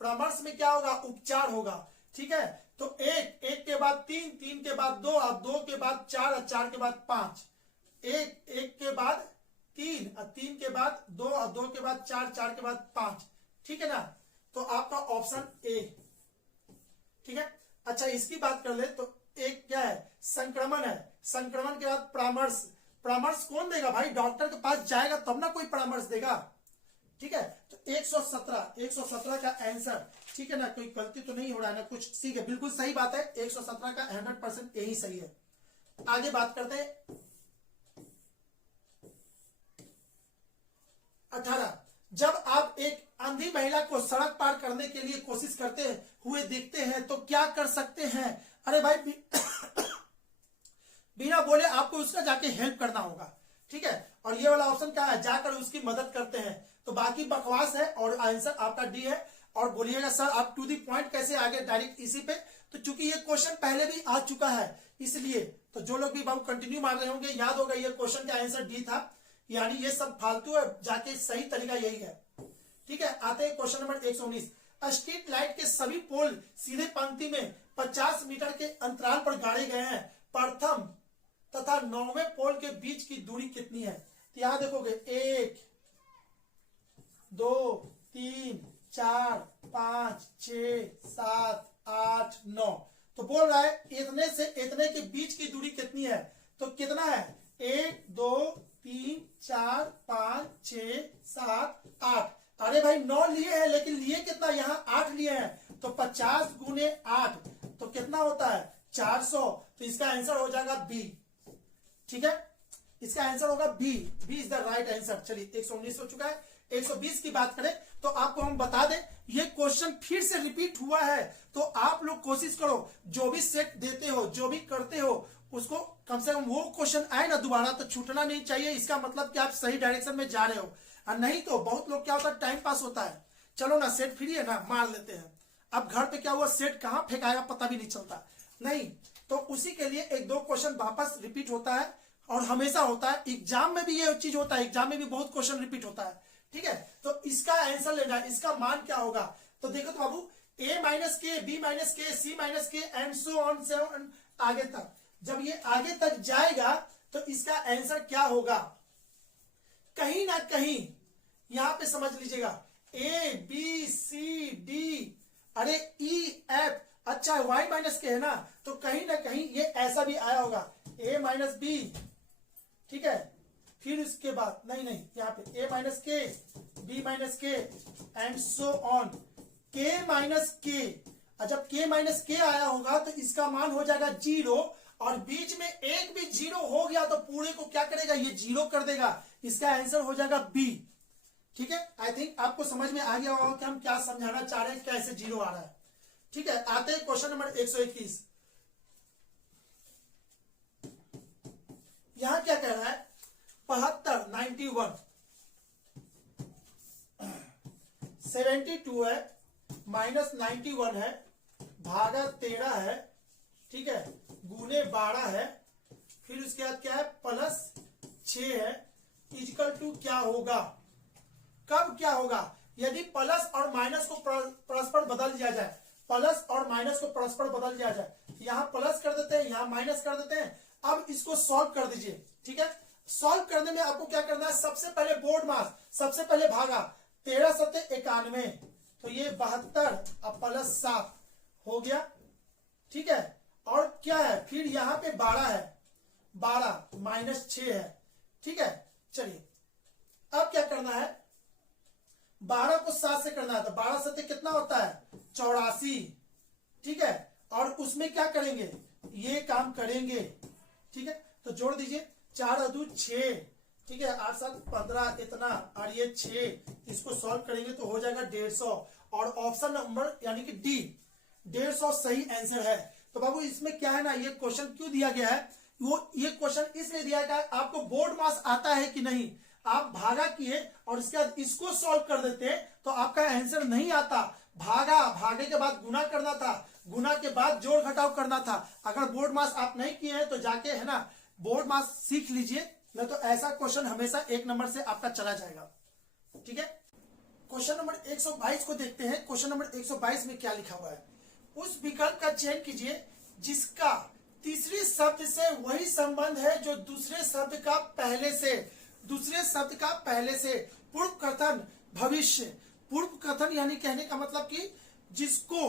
परामर्श में क्या होगा, उपचार होगा। ठीक है, तो एक के बाद 3, 3 के बाद 2, और 2 के बाद 4, और 4 के बाद 5, एक के बाद 3, और 3 के बाद 2, और 2 के बाद 4, 4 के बाद 5। ठीक है ना, तो आपका ऑप्शन ए। ठीक है, अच्छा इसकी बात कर ले तो एक क्या है, संक्रमण है। संक्रमण के बाद परामर्श, परामर्श कौन देगा भाई, डॉक्टर के पास जाएगा तब ना कोई परामर्श देगा। ठीक है, तो 117 का आंसर। ठीक है ना, कोई गलती तो नहीं हो रहा है ना कुछ, ठीक है, बिल्कुल सही बात है। 117 का 100% यही सही है। आगे बात करते हैं 18। जब आप एक अंधी महिला को सड़क पार करने के लिए कोशिश करते हुए देखते हैं तो क्या कर सकते हैं। अरे भाई बिना बोले आपको उसका जाके हेल्प करना होगा। ठीक है, और ये वाला ऑप्शन क्या है, जाकर उसकी मदद करते हैं। तो बाकी बकवास है और आंसर आपका डी है। और बोलिएगा सर आप टू दी पॉइंट कैसे आगे डायरेक्ट इसी पे, तो चूंकि ये क्वेश्चन पहले भी आ चुका है इसलिए, तो जो लोग भी बाबू कंटिन्यू मार रहे होंगे याद होगा ये क्वेश्चन का आंसर डी था, यानी ये सब फालतू है, जाके सही तरीका यही है। ठीक है, आते हैं क्वेश्चन नंबर 119। स्ट्रीट लाइट के सभी पोल सीधे पंक्ति में 50 मीटर के अंतराल पर गाड़े गए हैं। प्रथम तथा 9वें पोल के बीच की दूरी कितनी है। तो यहां देखोगे 1 2 3 4 5 6 7 8 9, तो बोल रहा है इतने से इतने के बीच की दूरी कितनी है। तो कितना है, 1 2 3 4 5 6 7 8। अरे भाई 9 लिए हैं, लेकिन लिए कितना, यहाँ 8 लिए हैं, तो 50 गुने 8 तो कितना होता है, 400। तो इसका आंसर हो जाएगा बी। ठीक है, इसका आंसर होगा B. B is the right answer. चलिए 119 हो चुका है। 120 की बात करें तो आपको हम बता दें, ये क्वेश्चन फिर से रिपीट हुआ है, तो आप लोग कोशिश करो जो भी सेट देते हो, जो भी करते हो, उसको कम से कम वो क्वेश्चन आए ना दोबारा तो छूटना नहीं चाहिए। इसका मतलब कि आप सही डायरेक्शन में जा रहे हो, और नहीं तो बहुत लोग क्या होता है, टाइम पास होता है, चलो ना सेट फ्री है ना मार लेते हैं। अब घर पे क्या हुआ, सेट कहां फेंकाएगा पता भी नहीं चलता। नहीं तो उसी के लिए एक दो क्वेश्चन वापस रिपीट होता है, और हमेशा होता है। एग्जाम में भी ये चीज होता है, एग्जाम में भी बहुत क्वेश्चन रिपीट होता है। ठीक है, तो इसका आंसर लेना है, इसका मान क्या होगा। तो देखो तो बाबू, a माइनस के, बी माइनस के, सी माइनस के एंड सो ऑन से आगे तक, जब ये आगे तक जाएगा तो इसका आंसर क्या होगा। कहीं ना कहीं यहां पे समझ लीजिएगा, ए बी सी डी, अरे ई एफ, अच्छा y माइनस के है ना, तो कहीं ना कहीं ये ऐसा भी आया होगा, a माइनस बी, ठीक है, फिर उसके बाद नहीं यहाँ पे a माइनस के, b माइनस के and so on, k minus के। जब k माइनस के आया होगा तो इसका मान हो जाएगा 0, और बीच में एक भी 0 हो गया तो पूरे को क्या करेगा, ये 0 कर देगा। इसका आंसर हो जाएगा बी। ठीक है, आई थिंक आपको समझ में आ गया होगा कि हम क्या समझाना चाह रहे हैं, कैसे 0 आ रहा है। ठीक है, आते हैं क्वेश्चन नंबर 121। यहां क्या कह रहा है, 75, 91, 72 है, माइनस 91 है, भागा 13 है, ठीक है, गुने 12 है, फिर उसके बाद क्या है, प्लस 6 है, इक्वल टू क्या होगा। कब क्या होगा, यदि प्लस और माइनस को परस्पर बदल दिया जाए, प्लस और माइनस को परस्पर बदल दिया जाए, यहां प्लस कर देते हैं, यहां माइनस कर देते हैं। अब इसको सॉल्व कर दीजिए। ठीक है, सॉल्व करने में आपको क्या करना है, सबसे पहले बोर्ड मास, सबसे पहले भागा 13 सत्ते 91, तो ये 72 अब प्लस 7 हो गया। ठीक है, और क्या है, फिर यहां पे 12 है, 12 माइनस 6 है। ठीक है, चलिए अब क्या करना है, 12 को 7 से करना है, तो 12 सत्ते कितना होता है, 84। ठीक है, और उसमें क्या करेंगे, ये काम करेंगे। ठीक है, तो जोड़ दीजिए, 4 और 2 6, ठीक है, 8 7 15 इतना, और ये 6, इसको सॉल्व करेंगे तो हो जाएगा 150, और ऑप्शन नंबर यानी कि डी 150 सही आंसर है। तो बाबू इसमें क्या है ना, ये क्वेश्चन क्यों दिया गया है, वो ये क्वेश्चन इसलिए दिया गया है, आपको बोर्ड मास आता है कि नहीं, आप भागा किए और इसके बाद इसको सॉल्व कर देते तो आपका आंसर नहीं आता। भागे के बाद गुना करना था, गुना के बाद जोड़ घटाव करना था। अगर बोर्ड मास आप नहीं किए हैं तो जाके है ना बोर्ड मास सीख लीजिए, नहीं तो ऐसा क्वेश्चन हमेशा 1 नंबर से आपका चला जाएगा। ठीक है, क्वेश्चन नंबर 122 को देखते हैं। क्वेश्चन नंबर 122 में क्या लिखा हुआ है, उस विकल्प का चयन कीजिए जिसका तीसरे शब्द से वही संबंध है जो दूसरे शब्द का पहले से। पूर्व कथन भविष्य, पूर्व कथन यानी कहने का मतलब कि जिसको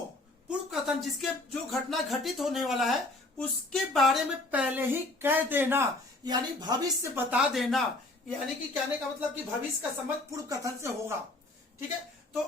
पूर्व कथन, जिसके जो घटना घटित होने वाला है उसके बारे में पहले ही कह देना, यानी भविष्य बता देना, यानी कि कहने का मतलब कि भविष्य का संबंध पूर्व कथन से होगा। ठीक है, तो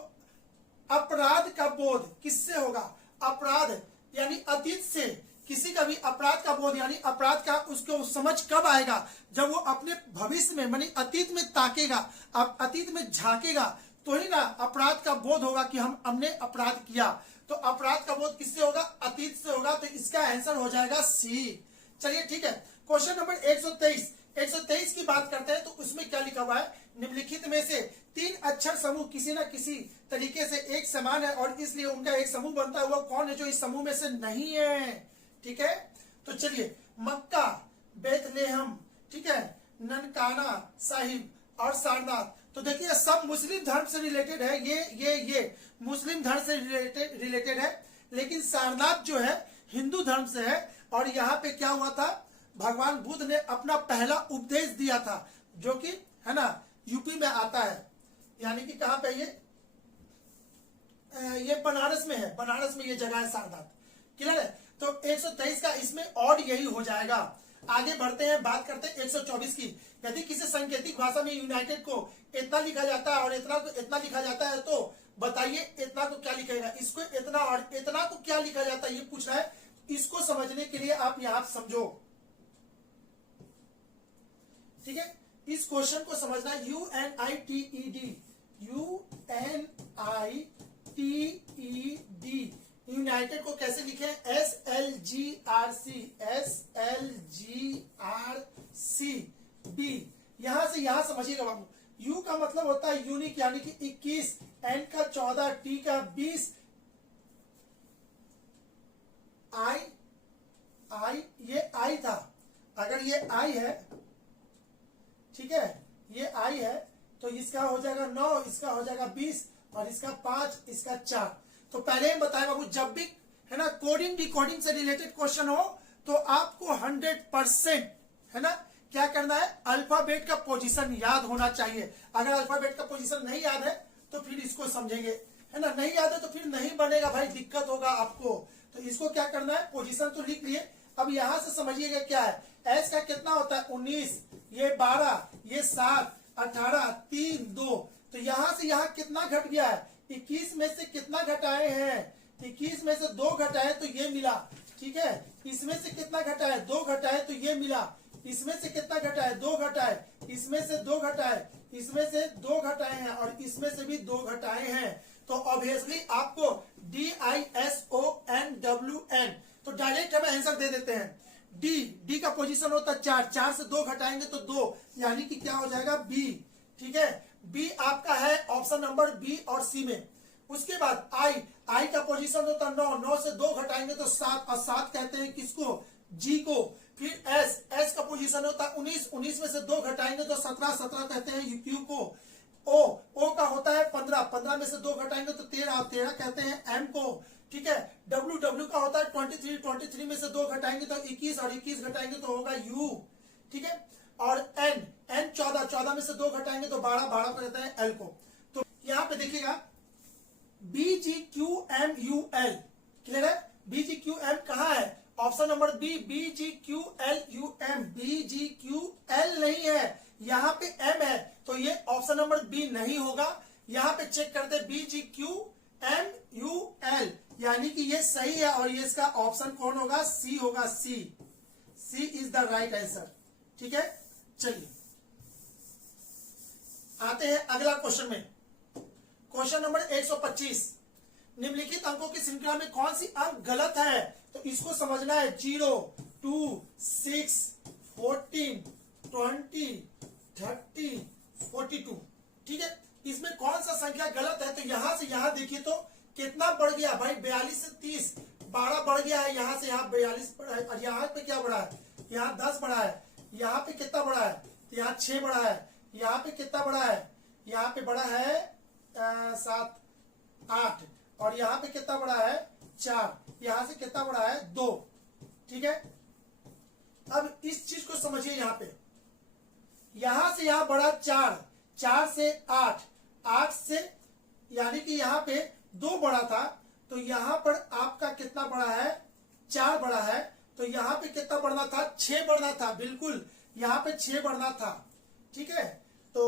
अपराध का बोध किससे होगा, अपराध यानी अतीत से, किसी का भी अपराध का बोध यानी अपराध का उसको समझ कब आएगा, जब वो अपने भविष्य में मानी अतीत में ताकेगा, अब अतीत में झांकेगा तो ही ना अपराध का बोध होगा कि हमने अपराध किया। तो अपराध का बोध किससे होगा, अतीत से होगा, तो इसका आंसर हो जाएगा सी। चलिए ठीक है, क्वेश्चन नंबर 123 की बात करते हैं। तो उसमें क्या लिखा हुआ है, निम्नलिखित में से 3 अक्षर समूह किसी न किसी तरीके से एक समान है और इसलिए उनका एक समूह बनता हुआ कौन है जो इस समूह में से नहीं है। ठीक है, तो चलिए मक्का, बेथलेहम, ठीक है, ननकाना साहिब और सारनाथ, तो देखिए सब मुस्लिम धर्म से रिलेटेड है। ये मुस्लिम धर्म से रिलेटेड है, लेकिन सारनाथ जो है हिंदू धर्म से है। और यहाँ पे क्या हुआ था, भगवान बुद्ध ने अपना पहला उपदेश दिया था, जो कि है ना यूपी में आता है, यानी कि कहाँ पे ये बनारस में है, बनारस में ये जगह है सारनाथ। क्लियर है, तो 123 का इसमें ऑड यही हो जाएगा। आगे बढ़ते हैं, बात करते हैं 124 की। यदि किसी सांकेतिक भाषा में यूनाइटेड को इतना लिखा जाता है और इतना को इतना लिखा जाता है, तो बताइए इतना को क्या लिखेगा, इसको इतना और इतना को क्या लिखा जाता है, ये पूछ रहा है। इसको समझने के लिए आप यहां समझो, ठीक है, इस क्वेश्चन को समझना, UNITED, UNITED, यूनाइटेड को कैसे लिखे, SLGRC यहां से यहां समझिएगा बाबू। यू का मतलब होता है यूनिक, यानी कि 21, एन का 14, टी का 20, आई ये आई था, अगर ये आई है, ठीक है, ये आई है, तो इसका हो जाएगा 9, इसका हो जाएगा 20, और इसका 5, इसका 4। तो पहले हम बताए बाबू, जब भी है ना कोडिंग डिकोडिंग से रिलेटेड क्वेश्चन हो तो आपको 100% है ना क्या करना है, अल्फाबेट का पोजीशन याद होना चाहिए। अगर अल्फाबेट का पोजीशन नहीं याद है तो फिर इसको समझेंगे, है ना, नहीं याद है तो फिर नहीं बनेगा भाई, दिक्कत होगा आपको। तो इसको क्या करना है, पोजीशन तो लिख लिए। अब यहां से समझिएगा क्या है, एस का कितना होता है 19, ये 12, ये 7, 18, 3, 2, तो यहां से यहां कितना घट गया है, 21 में से कितना घटाए हैं, 21 में से 2 घटाए तो ये मिला, ठीक है, इसमें से कितना घटाए, 2 घटाए तो ये मिला, इसमें से कितना घटाए, 2 घटाए, इसमें से 2 घटाए, इसमें से 2 घटाए हैं, और इसमें से भी 2 घटाए हैं। तो ऑब्वियसली आपको DISONWN, तो डायरेक्ट हमें आंसर दे देते हैं। डी का पोजीशन होता है 4, 4 से 2 घटाएंगे तो 2, यानी कि क्या हो जाएगा बी, ठीक है, बी आपका है ऑप्शन नंबर बी और सी में। उसके बाद आई का पोजीशन होता है 9, 9 से 2 घटाएंगे तो 7, और 7 कहते हैं किसको, जी को। फिर एस का पोजीशन होता है 19, 19 में से 2 घटाएंगे तो 17, 17 कहते हैं क्यू को। ओ का होता है 15, 15 में से 2 घटाएंगे तो 13, 13 कहते हैं एम को, ठीक है। डब्ल्यू का होता है 23, 23 में से 2 घटाएंगे तो 21, और 21 घटाएंगे तो होगा यू, ठीक है। और एन 14, 14 में से 2 घटाएंगे तो 12, 12 कहते हैं एल को। तो यहाँ पे देखिएगा BGQMUL, क्लियर है, BGQM कहाँ है, option number B, BGQLUM, BGQL नहीं है, यहाँ पे M है, तो ये ऑप्शन नंबर बी नहीं होगा। यहाँ पे चेक करते BGQMUL, यानी कि ये सही है, और ये इसका ऑप्शन कौन होगा, सी होगा, सी इज द राइट आंसर, ठीक है। चलिए आते हैं अगला क्वेश्चन में, क्वेश्चन नंबर 125, निम्नलिखित अंकों की श्रृंखला में कौन सी अंक गलत है, तो इसको समझना है। 0, 2, 6, 14, 20, 30, 42, ठीक है, इसमें कौन सा संख्या गलत है। तो यहां से यहां देखिए तो कितना बढ़ गया भाई, 42 से 30, 12 बढ़ गया है, यहां से यहां 42 बढ़ा है, और यहाँ पे क्या बढ़ा है, यहाँ 10 बढ़ा है, यहाँ पे कितना बढ़ा है, यहाँ 6 बढ़ा है, यहाँ पे कितना बढ़ा है, यहाँ पे बढ़ा है 7, 8, और यहाँ पे कितना बढ़ा है 4, यहाँ से कितना बढ़ा है 2, ठीक है। अब इस चीज को समझिए, यहाँ पे यहां से यहां बढ़ा 4, 4 से 8, 8 से यानी कि यहाँ पे 2 बढ़ा था, तो यहाँ पर आपका कितना बढ़ा है 4 बढ़ा है, तो यहाँ पे कितना बढ़ना था 6 बढ़ना था, बिल्कुल यहाँ पे 6 बढ़ना था, ठीक है। तो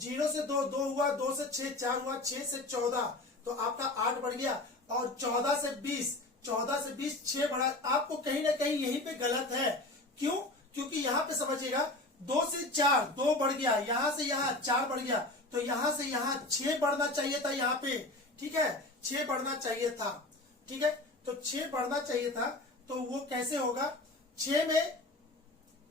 0 से 2, 2 हुआ, 2 से 6, 4 हुआ, 6 से 14, तो आपका 8 बढ़ गया, और 14 से 20, 14 से 20 6 बढ़ा। आपको कहीं ना कहीं यहीं पे गलत है, क्यों, क्योंकि यहाँ पे समझिएगा 2 से 4, 2 बढ़ गया, यहाँ से यहाँ 4 बढ़ गया, तो यहाँ से यहाँ 6 बढ़ना चाहिए था, यहाँ पे, ठीक है, 6 बढ़ना चाहिए था, ठीक है। तो 6 बढ़ना चाहिए था, तो वो कैसे होगा, 6 में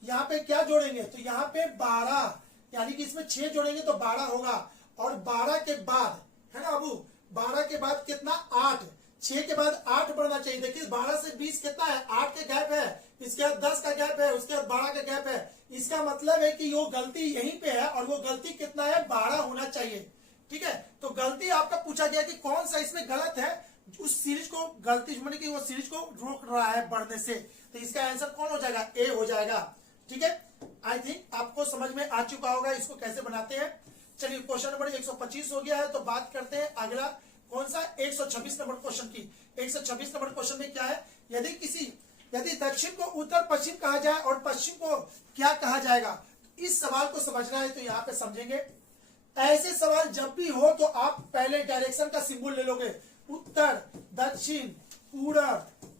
यहाँ पे क्या जोड़ेंगे, तो यहाँ पे 12, यानी कि इसमें 6 जोड़ेंगे तो 12 होगा, और 12 के बाद है ना बाबू, 12 के बाद कितना 8, 6 के बाद 8 बढ़ना चाहिए। देखिए 12 से 20 कितना है, 8 का गैप है, इसके बाद 10 का गैप है, उसके बाद 12 का गैप है। इसका मतलब है कि वो गलती यहीं पे है, और वो गलती कितना है 12 होना चाहिए, ठीक है। तो गलती आपका पूछा गया कि कौन सा इसमें गलत है, उस सीरीज को गलती माने कि वो सीरीज को रोक रहा है बढ़ने से, तो इसका आंसर कौन हो जाएगा, ए हो जाएगा, ठीक है। आई थिंक आपको समझ में आ चुका होगा इसको कैसे बनाते हैं। चलिए क्वेश्चन नंबर 125 हो गया है, तो बात करते हैं अगला कौन सा 126 नंबर क्वेश्चन की। 126 नंबर क्वेश्चन में क्या है, यदि दक्षिण को उत्तर पश्चिम कहा जाए और पश्चिम को क्या कहा जाएगा, इस सवाल को समझना है, तो यहाँ पे समझेंगे। ऐसे सवाल जब भी हो तो आप पहले डायरेक्शन का सिंबल ले लोगे, उत्तर, दक्षिण, पूर्व,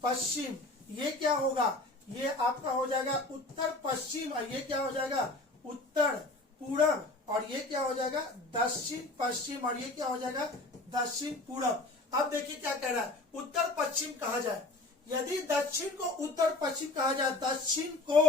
पश्चिम, ये क्या होगा, ये आपका हो जाएगा उत्तर पश्चिम, और ये क्या हो जाएगा उत्तर उत्तर पूरब, और ये क्या हो जाएगा दक्षिण पश्चिम, और ये क्या हो जाएगा दक्षिण पूरब। अब देखिए क्या कह रहा है, उत्तर पश्चिम कहा जाए। यदि दक्षिण को उत्तर पश्चिम कहा जाए, दक्षिण को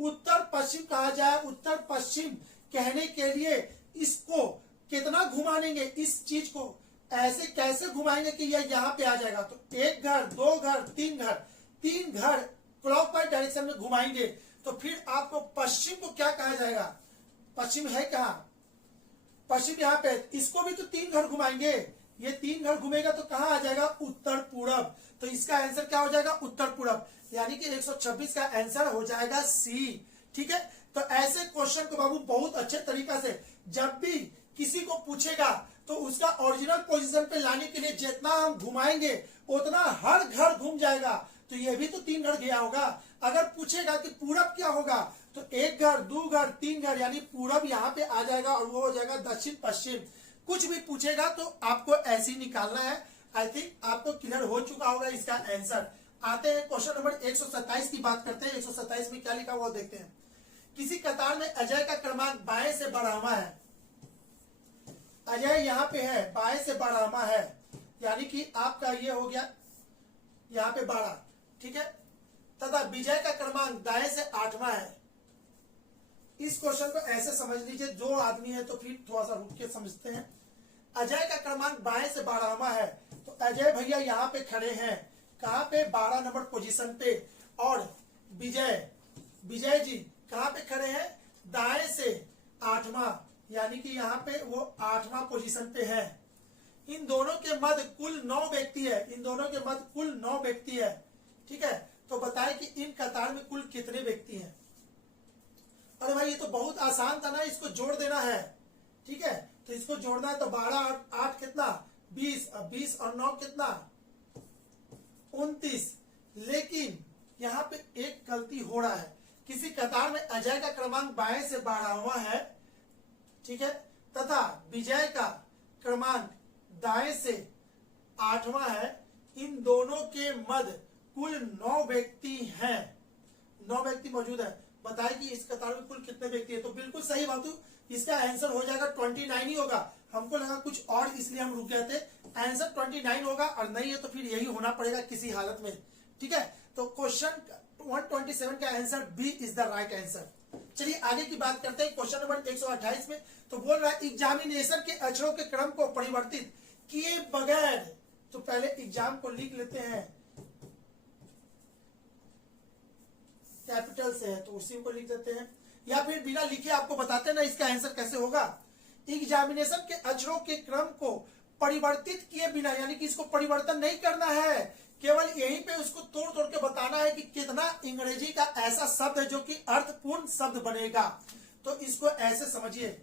उत्तर पश्चिम कहा जाए, उत्तर पश्चिम कहने के लिए इसको कितना घुमाएंगे, इस चीज को ऐसे कैसे घुमाएंगे कि यह यहाँ पे आ जाएगा। तो एक घर, दो घर, तीन घर क्लॉकवाइज डायरेक्शन में घुमाएंगे, तो फिर आपको पश्चिम को क्या कहा जाएगा, पश्चिम है कहाँ, पश्चिम यहाँ पे, इसको भी तो 3 घर घुमाएंगे, ये 3 घर घूमेगा तो कहाँ आ जाएगा उत्तर पूरब। तो इसका आंसर क्या हो जाएगा उत्तर पूरब, यानी कि 126 का आंसर हो जाएगा सी। ठीक है, तो ऐसे क्वेश्चन को बाबू बहुत अच्छे तरीका से जब भी किसी को पूछेगा तो उसका ओरिजिनल पोजीशन पे लाने के लिए जितना हम घुमाएंगे उतना हर घर घूम जाएगा। तो ये भी तो 3 घर गया होगा। अगर पूछेगा कि पूरब क्या होगा, तो 1 घर, 2 घर, 3 घर, यानी पूरब यहाँ पे आ जाएगा और वो हो जाएगा दक्षिण पश्चिम। कुछ भी पूछेगा तो आपको ऐसे ही निकालना है। आई थिंक आपको क्लियर हो चुका होगा इसका आंसर। आते हैं क्वेश्चन नंबर 127 की बात करते हैं। 127 में क्या लिखा हुआ देखते हैं। किसी कतार में अजय का क्रमांक बाएं से 12वां है। अजय यहाँ पे है, बाएं से 12वां है, यानी कि आपका ये हो गया यहाँ पे 12, ठीक है। तथा विजय का क्रमांक दाएं से 8वां है। इस क्वेश्चन को ऐसे समझ लीजिए, जो आदमी है तो फिर थोड़ा सा रुक के समझते हैं। अजय का क्रमांक बाएं से 12वां है, तो अजय भैया यहाँ पे खड़े हैं, कहाँ पे 12 नंबर पोजीशन पे, और विजय जी कहाँ पे खड़े हैं दाएं से 8वां, यानी कि यहाँ पे वो 8वां पोजीशन पे है। इन दोनों के मध्य कुल 9 व्यक्ति है, इन दोनों के मध्य कुल 9 व्यक्ति है, ठीक है। तो बताए कि इन कतार में कुल कितने व्यक्ति हैं। अरे भाई ये तो बहुत आसान था ना, इसको जोड़ देना है, ठीक है। तो इसको जोड़ना है तो 12 8 कितना 20, 20 और 9 कितना 29। लेकिन यहाँ पे एक गलती हो रहा है। किसी कतार में अजय का क्रमांक बाएं से 12वां है, ठीक है, तथा विजय का क्रमांक दाएं से 8वां है। इन दोनों के मध्य कुल 9 व्यक्ति हैं, 9 व्यक्ति मौजूद है। बताए कि इस कतार में कुल कितने व्यक्ति है। तो बिल्कुल सही बात, इसका आंसर हो जाएगा 29 ही होगा। हमको लगा कुछ और, इसलिए हम रुक गए थे। आंसर 29 होगा, और नहीं है तो फिर यही होना पड़ेगा किसी हालत में, ठीक है। तो क्वेश्चन 127 का answer B is the right answer. चलिए आगे की बात करते हैं क्वेश्चन नंबर 128 में। तो बोल रहा है एग्जामिनेशन के अक्षरों के क्रम को परिवर्तित किए बगैर, तो पहले एग्जाम को लिख लेते हैं, कैपिटल से है तो उसी को लिख देते हैं, या फिर बिना लिखे आपको बताते हैं ना इसका आंसर कैसे होगा। एग्जामिनेशन के अक्षरों के क्रम को परिवर्तित किए बिना, यानी कि इसको परिवर्तन नहीं करना है, केवल यहीं पे उसको तोड़ तोड़ के बताना है कि कितना अंग्रेजी का ऐसा शब्द है जो कि अर्थपूर्ण शब्द बनेगा। तो इसको ऐसे समझिए,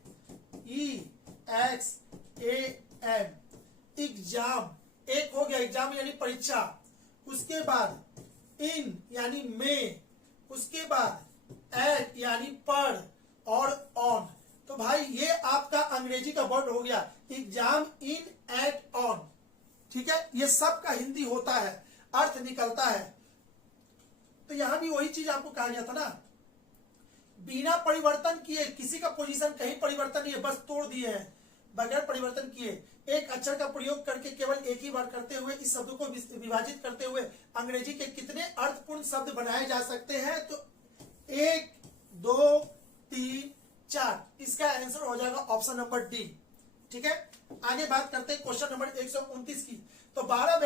EXAM एग्जाम, एक हो गया एग्जाम यानी परीक्षा, उसके बाद इन यानी में, उसके बाद एट यानी पर, और ऑन। तो भाई ये आपका अंग्रेजी का वर्ड हो गया, एग्जाम, इन, एट, ऑन, ठीक है। ये सब का हिंदी होता है, अर्थ निकलता है। तो यहां भी वही चीज आपको कहा गया था ना, बिना परिवर्तन किए, किसी का पोजीशन कहीं परिवर्तन नहीं है, बस तोड़ दिए हैं बगैर परिवर्तन किए। एक अक्षर का प्रयोग करके केवल एक ही बार करते हुए इस शब्द को विभाजित करते हुए अंग्रेजी के कितने अर्थपूर्ण शब्द बनाए जा सकते हैं। तो 1 2 3 4, इसका आंसर हो जाएगा ऑप्शन नंबर डी, ठीक है। आगे बात करते हैं क्वेश्चन नंबर 129 की। तो 1200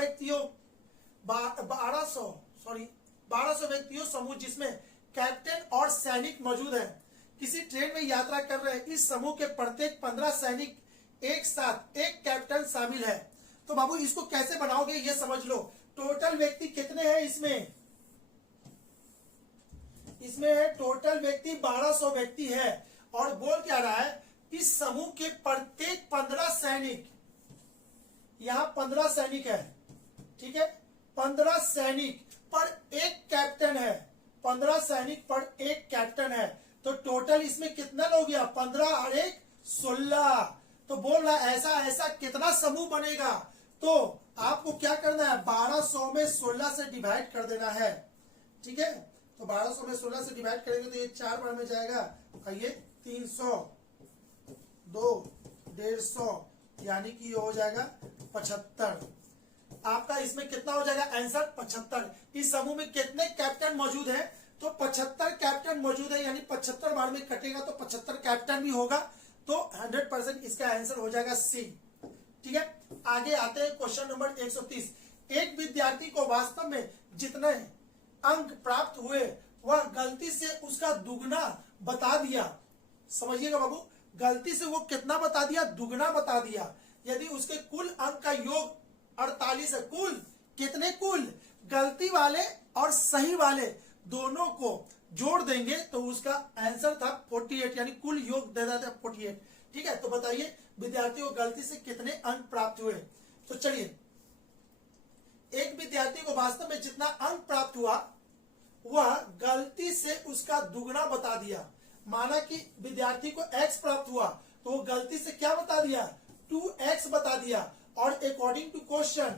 व्यक्तियों समूह जिसमें कैप्टन और सैनिक मौजूद है, किसी ट्रेन में यात्रा कर रहे हैं। इस समूह के प्रत्येक 15 सैनिक एक साथ एक कैप्टन शामिल है। तो बाबू इसको कैसे बनाओगे ये समझ लो। टोटल व्यक्ति कितने हैं इसमें, इसमें है टोटल व्यक्ति 1200 व्यक्ति है। और बोल क्या रहा है, इस समूह के प्रत्येक 15 सैनिक, यहां 15 सैनिक है, ठीक है, 15 सैनिक पर एक कैप्टन है, 15 सैनिक पर एक कैप्टन है। तो टोटल इसमें कितना लोग गया, 15 और 1 16। तो बोल रहा है ऐसा ऐसा कितना समूह बनेगा। तो आपको क्या करना है, 1200 में 16 से डिवाइड कर देना है, ठीक है। तो 1200 में 16 से डिवाइड करेंगे तो ये 4 बार में जाएगा और ये 300, 2, 150, यानी कि ये हो जाएगा 75। आपका इसमें कितना हो जाएगा आंसर 75। इस समूह में कितने कैप्टन मौजूद हैं? तो 75 कैप्टन मौजूद है, यानी 75 बार में कटेगा तो 75 कैप्टन भी होगा, तो 100% इसका आंसर हो जाएगा सी। ठीक है, आगे आते हैं क्वेश्चन नंबर 130। एक विद्यार्थी को वास्तव में जितने अंक प्राप्त हुए वह गलती से उसका दुगना बता दिया। समझिएगा बाबू, गलती से वो कितना बता दिया? दुगना बता दिया। यदि उसके कुल अंक का योग 48 है, कुल कितने? कुल गलती वाले और सही वाले दोनों को जोड़ देंगे तो उसका आंसर था 48, यानी कुल योग दे देता है 48। ठीक है, तो बताइए विद्यार्थी को गलती से कितने अंक प्राप्त हुए? तो चलिए, एक विद्यार्थी को वास्तव में जितना अंक प्राप्त हुआ वह गलती से उसका दुगना बता दिया। माना कि विद्यार्थी को x प्राप्त हुआ तो वो गलती से क्या बता दिया? 2x बता दिया, और अकॉर्डिंग टू क्वेश्चन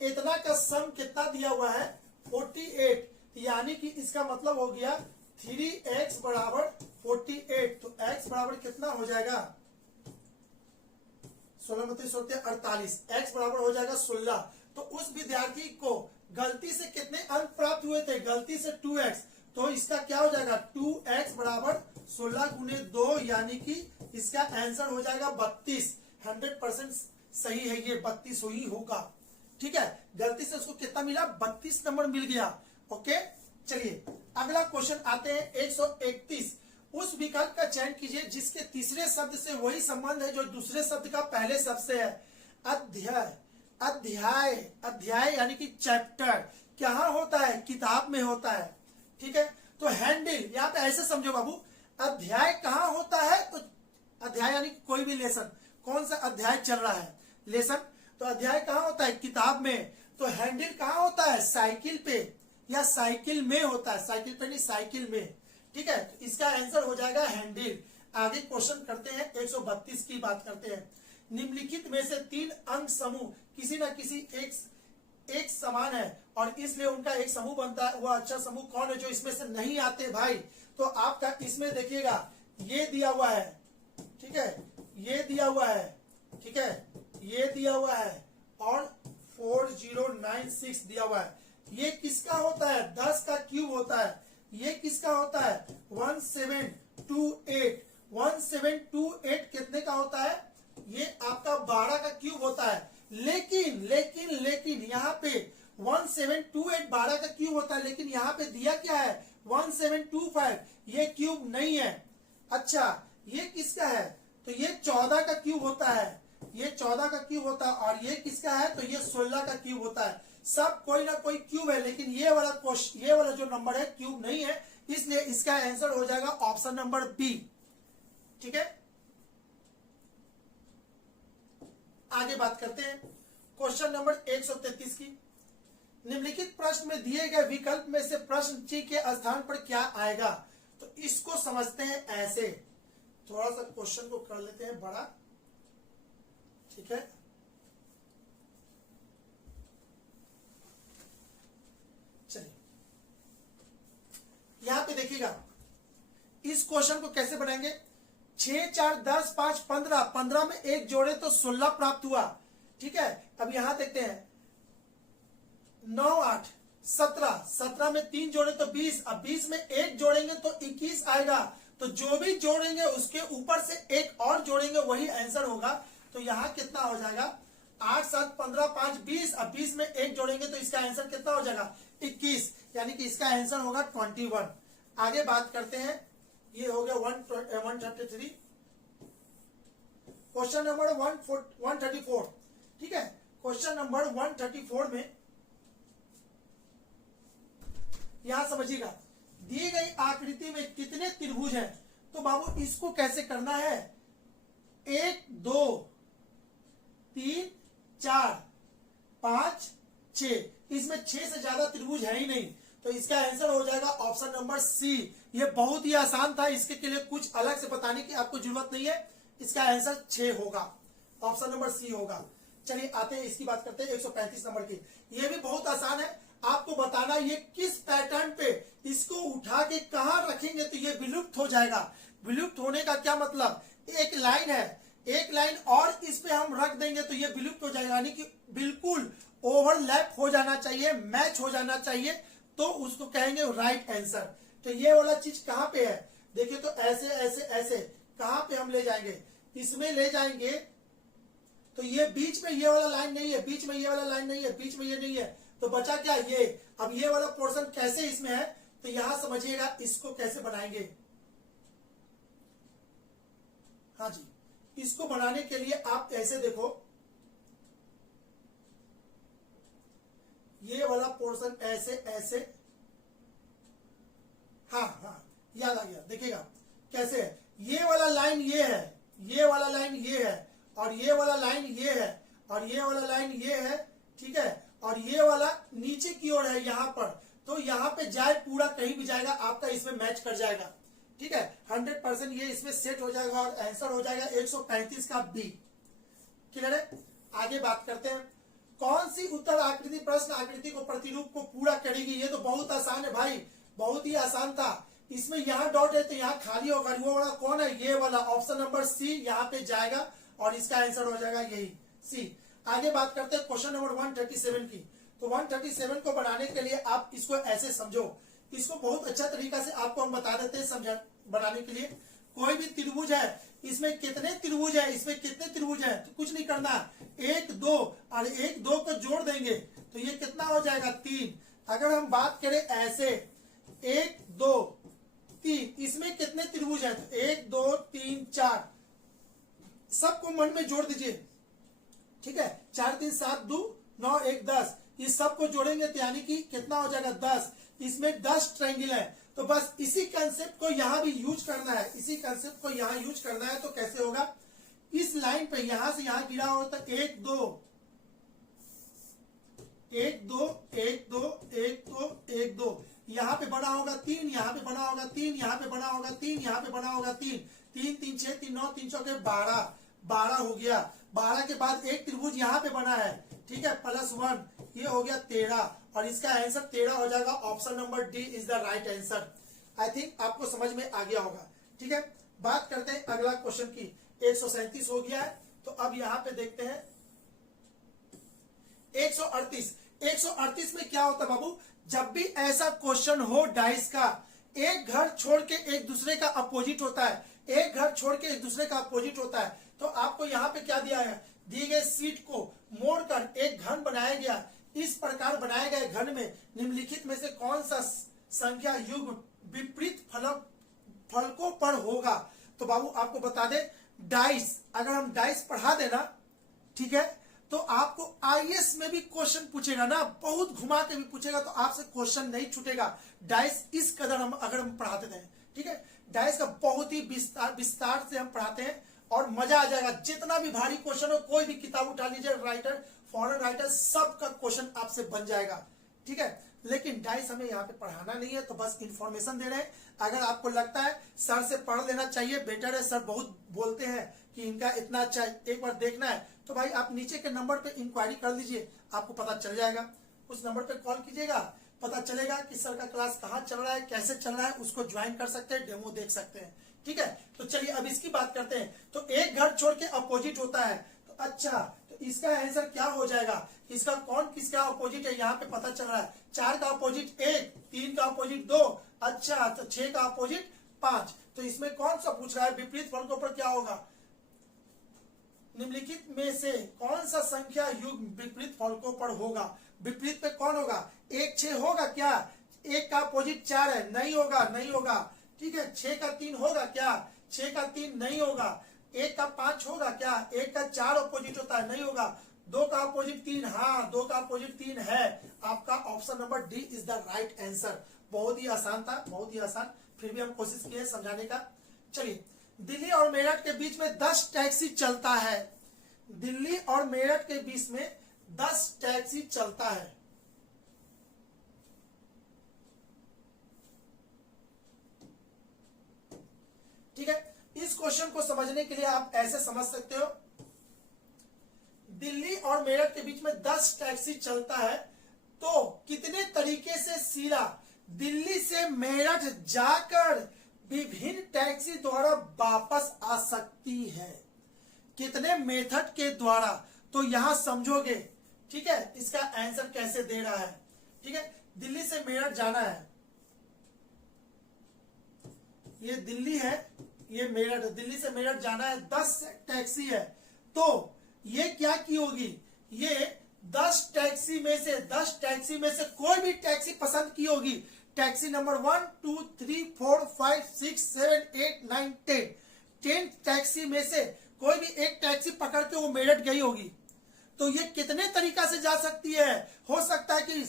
इतना का सम कितना दिया हुआ है? 48, यानी कि इसका मतलब हो गया 3x बराबर 48। तो x बराबर कितना हो जाएगा? 16 में 48, x बराबर हो जाएगा 16। तो उस विद्यार्थी को गलती से कितने अंक प्राप्त हुए थे? गलती से 2x, तो इसका क्या हो जाएगा? 2x बराबर 16 गुने 2, यानी कि इसका आंसर हो जाएगा 32। 100% सही है, ये 32 ही होगा। ठीक है, गलती से उसको कितना मिला? 32 नंबर मिल गया। ओके, चलिए अगला क्वेश्चन आते हैं 131। उस विकल्प का चयन कीजिए जिसके तीसरे शब्द से वही संबंध है जो दूसरे शब्द का पहले शब्द से है। अध्याय, अध्याय, अध्याय यानी कि चैप्टर कहाँ होता है? किताब में होता है। ठीक है, तो हैंडल यहाँ पे ऐसे समझो बाबू, अध्याय कहाँ होता है? तो अध्याय यानी कोई भी लेसन, कौन सा अध्याय चल रहा है? लेसन। तो अध्याय कहाँ होता है? किताब में। तो हैंडल कहाँ होता है? साइकिल पे या साइकिल में होता है, साइकिल पे नहीं, साइकिल में। ठीक है, तो इसका आंसर हो जाएगा हैंडल। आगे क्वेश्चन करते हैं 132 की बात करते हैं। निम्नलिखित में से 3 अंक समूह किसी न किसी एक समान है और इसलिए उनका एक समूह बनता है। वह अच्छा समूह कौन है जो इसमें से नहीं आते भाई? तो आपका इसमें देखिएगा ये दिया हुआ है, ठीक है, ये दिया हुआ है, ठीक है, ये दिया हुआ है और 4096 दिया हुआ है। ये किसका होता है? 10 का क्यूब होता है। ये किसका होता है? 1728। 1728 कितने का होता है? ये आपका 12 का क्यूब होता है। लेकिन लेकिन लेकिन यहाँ पे 1728 12 का क्यूब होता है, लेकिन यहाँ पे दिया क्या है? 1725। ये क्यूब नहीं है। अच्छा, ये किसका है? तो ये 14 का क्यूब होता है। ये 14 का क्यूब होता है। और ये किसका है? तो ये 16 का क्यूब होता है। सब कोई ना कोई क्यूब है, लेकिन ये वाला जो नंबर है क्यूब नहीं है, इसलिए इसका आंसर हो जाएगा ऑप्शन नंबर बी। ठीक है, आगे बात करते हैं क्वेश्चन नंबर 133 की। निम्नलिखित प्रश्न में दिए गए विकल्प में से प्रश्न ची के स्थान पर क्या आएगा? तो इसको समझते हैं ऐसे। थोड़ा सा क्वेश्चन को कर लेते हैं बड़ा। ठीक है, चलिए यहां पे देखिएगा इस क्वेश्चन को कैसे बनाएंगे। 6, 4, 10, 5, 15, 15 में एक जोड़े तो 16 प्राप्त हुआ। ठीक है, अब यहां देखते हैं 9, 8, 17, 17 में 3 जोड़े तो 20। अब 20 में एक जोड़ेंगे तो 21 आएगा। तो जो भी जोड़ेंगे उसके ऊपर से एक और जोड़ेंगे, वही आंसर होगा। तो यहाँ कितना हो जाएगा? 8, 7, 15, 5, 20। अब 20 में एक जोड़ेंगे तो इसका आंसर कितना हो जाएगा? 21, यानी कि इसका आंसर होगा 21। आगे बात करते हैं, ये हो गया 133। Question number 134। ठीक है, क्वेश्चन नंबर 134 में यहां समझिएगा, दी गई आकृति में कितने त्रिभुज हैं? तो बाबू इसको कैसे करना है? 1, 2, 3, 4, 5, 6। इसमें 6 से ज्यादा त्रिभुज है ही नहीं, तो इसका आंसर हो जाएगा ऑप्शन नंबर सी। ये बहुत ही आसान था, इसके लिए कुछ अलग से बताने की आपको जरूरत नहीं है। इसका आंसर 6 होगा, ऑप्शन नंबर सी होगा। चलिए आते हैं इसकी बात करते हैं 135 नंबर की। ये भी बहुत आसान है, आपको बताना ये किस पैटर्न पे इसको उठा के कहां रखेंगे तो ये विलुप्त हो जाएगा। विलुप्त होने का क्या मतलब, एक लाइन है, एक लाइन और इस पे हम रख देंगे तो ये विलुप्त हो जाएगा, यानी कि बिल्कुल ओवरलैप हो जाना चाहिए, मैच हो जाना चाहिए, तो उसको कहेंगे राइट आंसर। तो ये वाला चीज कहां पे है, देखिए तो ऐसे ऐसे ऐसे कहां पे हम ले जाएंगे, इसमें ले जाएंगे, तो ये बीच में ये वाला लाइन नहीं है, बीच में ये वाला लाइन नहीं है, बीच में ये नहीं है, तो बचा क्या ये। अब ये वाला पोर्शन कैसे इसमें है, तो यहां समझिएगा इसको कैसे बनाएंगे। हाँ जी, इसको बनाने के लिए आप ऐसे देखो, ये वाला पोर्शन ऐसे ऐसे, हाँ हाँ याद आ गया, देखिएगा कैसे है, ये वाला लाइन ये है, ये वाला लाइन ये है, और ये वाला लाइन ये है, और ये वाला लाइन ये है, ठीक है, और ये वाला नीचे की ओर है यहाँ पर, तो यहाँ पे जाए पूरा कहीं भी जाएगा आपका इसमें मैच कर जाएगा, ठीक है, 100% ये इसमें सेट हो जाएगा और आंसर हो जाएगा 135 का बी। क्लियर है, आगे बात करते हैं। कौन सी उत्तर आकृति प्रश्न आकृति को प्रतिरूप को पूरा करेगी, ये तो बहुत आसान है भाई, बहुत ही आसान था। इसमें यहाँ डॉट है तो यहाँ खाली होगा, वो वाला कौन है, ये वाला ऑप्शन नंबर सी यहाँ पे जाएगा और इसका आंसर हो जाएगा यही सी। आगे बात करते हैं क्वेश्चन नंबर 137 की। तो 137 को बनाने के लिए आप इसको ऐसे समझो, इसको बहुत अच्छा तरीका से आपको हम बता देते हैं समझा बनाने के लिए। कोई भी त्रिभुज है, इसमें कितने त्रिभुज है, इसमें कितने त्रिभुज है, तो कुछ नहीं करना, 1 2 और 1 2 को जोड़ देंगे तो ये कितना हो जाएगा 3। अगर हम बात करें ऐसे 1 2 3, इसमें कितने त्रिभुज है, तो 1 2 3 4, सबको मन में जोड़ दीजिए, ठीक है, 4 3 7 2 9 1 10, इस सबको जोड़ेंगे तो यानी कि कितना हो जाएगा 10। इसमें 10 ट्रायंगल है, तो बस इसी कंसेप्ट को यहां भी यूज करना है, इसी कंसेप्ट को यहां यूज करना है। तो कैसे होगा, इस लाइन पे यहां से यहां गिरा होता है 1 2 1 2 1 2 1 2 1 2, यहाँ पे बना होगा 3, यहाँ पे बना होगा 3, यहाँ पे बना होगा 3, यहाँ पे बना होगा 3, 3 3 6 3 9 3 चौके 12, 12 हो गया। 12 के बाद एक त्रिभुज यहाँ पे बना है, ठीक है, +1, ये हो गया 13 और इसका आंसर 13 हो जाएगा। Option number D is the right answer. I think आपको समझ में आ गया होगा, ठीक है। बात करते हैं अगला क्वेश्चन की। 137 हो गया है, तो अब यहाँ पे देखते हैं 138। 138 में क्या होता है बाबू, जब भी ऐसा क्वेश्चन हो डाइस का, एक घर छोड़ के एक दूसरे का अपोजिट होता है, एक घर छोड़ के एक दूसरे का अपोजिट होता है, तो आपको यहाँ पे क्या दिया है, दी गई शीट को मोड़कर एक घन बनाया गया। इस प्रकार बनाए गए घन में निम्नलिखित में से कौन सा संख्या युग्म विपरीत फलकों पर होगा। तो बाबू आपको बता दे, डाइस अगर हम डाइस पढ़ा देना, ठीक है, तो आपको आईएएस में भी क्वेश्चन पूछेगा ना, बहुत घुमा के भी पूछेगा, तो आपसे क्वेश्चन नहीं छूटेगा। डाइस इस कदर हम अगर हम पढ़ाते हैं, ठीक है, डाइस का बहुत ही विस्तार से हम पढ़ाते हैं और मजा आ जाएगा। जितना भी भारी क्वेश्चन हो, कोई भी किताब उठा लीजिए, राइटर फॉरेन राइटर सबका क्वेश्चन आपसे बन जाएगा, ठीक है। लेकिन डाइस हमें यहाँ पे पढ़ाना नहीं है, तो बस इंफॉर्मेशन दे रहे हैं। अगर आपको लगता है सर से पढ़ लेना चाहिए, बेटर है, सर बहुत बोलते हैं कि इनका इतना अच्छा है, एक बार देखना है, तो भाई आप नीचे के नंबर पे इंक्वायरी कर लीजिए, आपको पता चल जाएगा। उस नंबर पे कॉल कीजिएगा, पता चलेगा कि सर का क्लास कहाँ चल रहा है, कैसे चल रहा है, उसको ज्वाइन कर सकते हैं, डेमो देख सकते हैं, ठीक है। तो चलिए अब इसकी बात करते हैं। तो एक घर छोड़ के अपोजिट होता है, तो अच्छा, तो इसका आंसर क्या हो जाएगा, इसका कौन किसका अपोजिट है, यहाँ पे पता चल रहा है। 4 का अपोजिट 1, 3 का अपोजिट 2, अच्छा, तो 6 का अपोजिट 5। तो इसमें कौन सा पूछ रहा है, विपरीत फलकों पर क्या होगा, निम्नलिखित में से कौन सा संख्या युग्म विपरीत फलकों पर होगा। विपरीत पे कौन होगा, 1 6 होगा क्या, 1 का अपोजिट 4 है, नहीं होगा, नहीं होगा, ठीक है। 6 का 3 होगा क्या, 6 का 3 नहीं होगा। 1 का 5 होगा क्या, 1 का 4 अपोजिट होता है, नहीं होगा। 2 का अपोजिट 3, हाँ 2 का अपोजिट 3 है। आपका option number D is the right answer. बहुत ही आसान था, बहुत ही आसान, फिर भी हम कोशिश किए समझाने का। चलिए, दिल्ली और मेरठ के बीच में 10 टैक्सी चलता है। दिल्ली और मेरठ के बीच में 10 टैक्सी चलता है, ठीक है। इस क्वेश्चन को समझने के लिए आप ऐसे समझ सकते हो, दिल्ली और मेरठ के बीच में 10 टैक्सी चलता है, तो कितने तरीके से सीधा दिल्ली से मेरठ जाकर विभिन्न टैक्सी द्वारा वापस आ सकती है। कितने मेथड के द्वारा, तो यहां समझोगे। ठीक है, इसका आंसर कैसे दे रहा है। ठीक है, दिल्ली से मेरठ जाना है, ये दिल्ली है, ये मेरठ है, दिल्ली से मेरठ जाना है, 10 टैक्सी है। तो ये क्या की होगी, ये 10 टैक्सी में से कोई भी टैक्सी पसंद की होगी। टैक्सी नंबर 1 2 3 4 5 6 7 8 9 10 टैक्सी में से कोई भी एक टैक्सी पकड़ के वो मेरठ गई होगी। तो ये कितने तरीका से जा सकती है। हो सकता है कि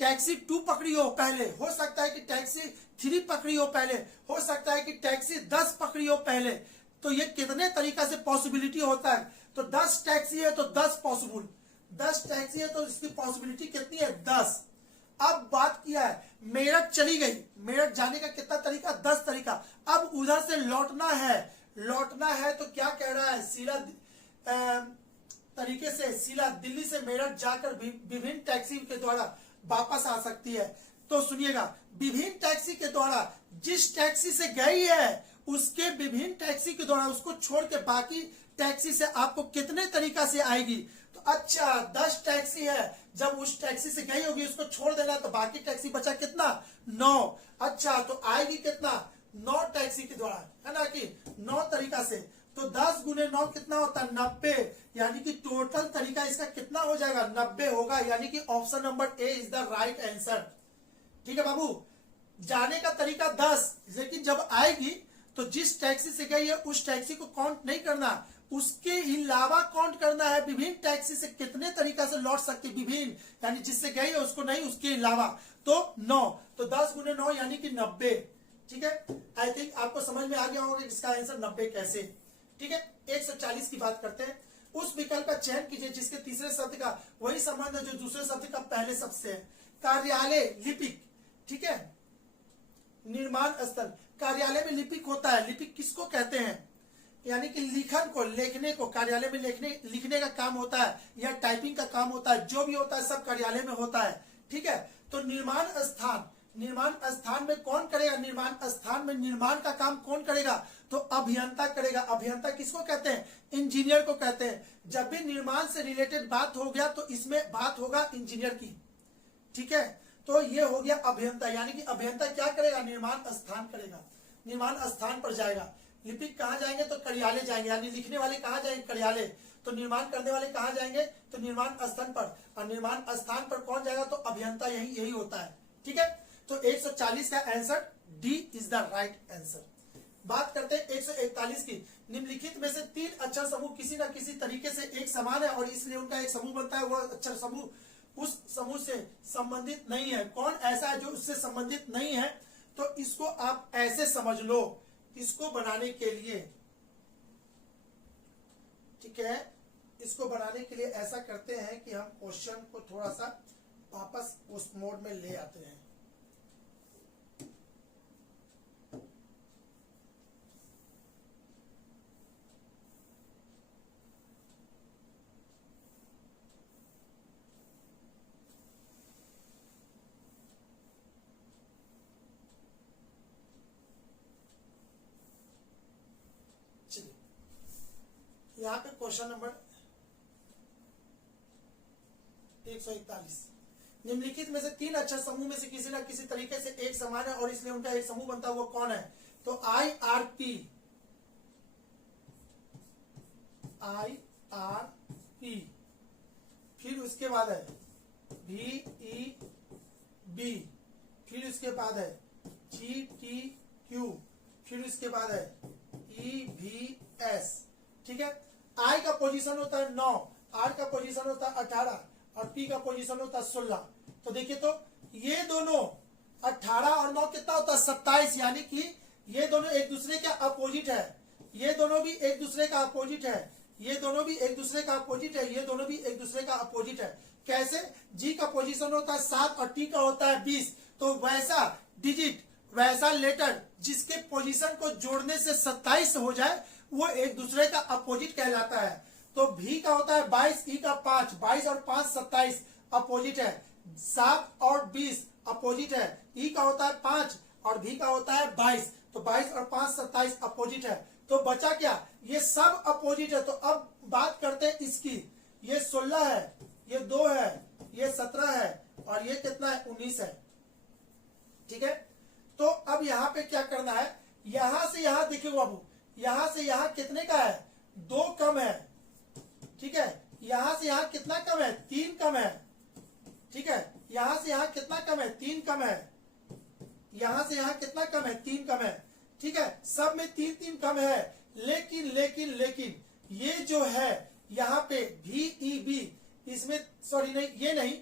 टैक्सी 2 पकड़ी हो पहले, हो सकता है कि टैक्सी 3 पकड़ी हो पहले, हो सकता है कि टैक्सी 10 पकड़ी हो पहले। तो ये कितने तरीका से पॉसिबिलिटी होता है। तो 10 टैक्सी है तो 10 पॉसिबल, 10 टैक्सी है तो इसकी पॉसिबिलिटी कितनी है, 10। अब बात किया है मेरठ चली गई, मेरठ जाने का कितना तरीका, 10 तरीका। अब उधर से लौटना है तो क्या कह रहा है, सीधा तरीके से सीधा दिल्ली से मेरठ जाकर विभिन्न टैक्सी के द्वारा वापस आ सकती है। तो सुनिएगा, विभिन्न टैक्सी के द्वारा जिस टैक्सी से गई है उसके विभिन्न टैक्सी के द्वारा उसको छोड़ के बाकी टैक्सी से आपको कितने तरीका से आएगी। तो अच्छा 10 टैक्सी है, जब उस टैक्सी से गई होगी उसको छोड़ देना, तो बाकी टैक्सी बचा कितना, 9। अच्छा तो आएगी कितना, 9 टैक्सी के द्वारा, है ना कि 9 तरीका से। तो 10 गुने 9 कितना होता है, 90। यानी कि टोटल तरीका इसका कितना हो जाएगा, 90 होगा। यानी कि option number A is the right answer. ठीक है बाबू, जाने का तरीका 10, लेकिन जब आएगी तो जिस टैक्सी से गई है उस टैक्सी को काउंट नहीं करना, उसके अलावा काउंट करना है विभिन्न टैक्सी से कितने तरीका से लौट सकती, विभिन्न यानी जिससे गई है उसको नहीं, उसके अलावा। तो 9, तो 10 गुने 9 यानी कि 90। ठीक है, आई थिंक आपको समझ में आ गया होगा इसका आंसर 90 कैसे। ठीक है, 140 की बात करते हैं। उस विकल्प का चयन कीजिए जिसके तीसरे शब्द का वही संबंध है जो दूसरे शब्द का पहले शब्द से है। कार्यालय, लिपिक। ठीक है, निर्माण स्थल, कार्यालय में लिपिक होता है। लिपिक किसको कहते हैं, यानी कि लिखन को, लेखने को, कार्यालय में लिखने का काम होता है या टाइपिंग का काम होता है, जो भी होता है सब कार्यालय में होता है। ठीक है, तो निर्माण स्थान में कौन करेगा, निर्माण स्थान में निर्माण का काम कौन करेगा, तो अभियंता करेगा। अभियंता किसको कहते हैं, इंजीनियर को कहते हैं। जब भी निर्माण से रिलेटेड बात हो गया तो इसमें बात होगा इंजीनियर की। ठीक है, तो ये हो गया अभियंता, यानी कि अभियंता क्या करेगा, निर्माण स्थान करेगा, निर्माण स्थान पर जाएगा। लिपिक कहाँ जाएंगे, तो कार्यालय जाएंगे, यानी लिखने वाले कहाँ जाएंगे, कार्यालय। तो निर्माण करने वाले कहाँ जाएंगे, तो निर्माण स्थान पर। और निर्माण स्थान पर कौन जाएगा, तो अभियंता, यही होता है। ठीक है, तो 140 का answer D is the right answer. बात करते हैं 141 की। निम्नलिखित में से 3 अक्षर समूह किसी न किसी तरीके से एक समान है और इसलिए उनका एक समूह बनता है। वह अक्षर समूह उस समूह से संबंधित नहीं है। कौन ऐसा है जो उससे संबंधित नहीं है, तो इसको आप ऐसे समझ लो, इसको बनाने के लिए, ठीक है, इसको बनाने के लिए ऐसा करते हैं कि हम क्वेश्चन को थोड़ा सा वापस उस मोड में ले आते हैं। यहाँ पे क्वेश्चन नंबर 141, निम्नलिखित में से 3 अक्षर समूह में से किसी न किसी तरीके से एक समान है और इसलिए उनका एक समूह बनता है, वो कौन है, तो IRP, फिर उसके बाद है VEB, फिर उसके बाद है GTQ, फिर उसके बाद है EVS। ठीक है, I का पोजीशन होता है 9, R का पोजीशन होता है 18 और P का पोजीशन होता है 16। तो देखिए, तो ये दोनों 18 और 9 कितना होता है, 27। यानी कि ये दोनों एक दूसरे के अपोजिट है, ये दोनों भी एक दूसरे का अपोजिट है, ये दोनों भी एक दूसरे का अपोजिट है, ये दोनों भी एक दूसरे का अपोजिट है। कैसे, G का पोजीशन होता है 7 और T का होता है 20। तो वैसा डिजिट, वैसा लेटर जिसके पोजीशन को जोड़ने से 27 हो जाए वो एक दूसरे का अपोजिट कहलाता है। तो V का होता है 22, E का 5, 22 और 5 27 अपोजिट है, 7 और 20 अपोजिट है, E का होता है 5 और V का होता है 22। तो 22 और 5 27 अपोजिट है, तो बचा क्या, ये सब अपोजिट है। तो अब बात करते हैं इसकी, ये 16 है, ये 2 है, ये 17 है और ये कितना है 19 है। ठीक है, तो अब यहाँ पे क्या करना है, यहां से यहां देखिए बाबू, यहां से यहां कितने का है, 2 कम है। ठीक है, यहां से यहां कितना कम है, 3 कम है। ठीक है, यहां से यहां कितना कम है, 3 कम है। यहां से यहां कितना कम है, 3 कम है। ठीक है, सब में 3 3 कम है। लेकिन लेकिन लेकिन ये जो है यहाँ पे VEB, इसमें सॉरी नहीं, ये नहीं,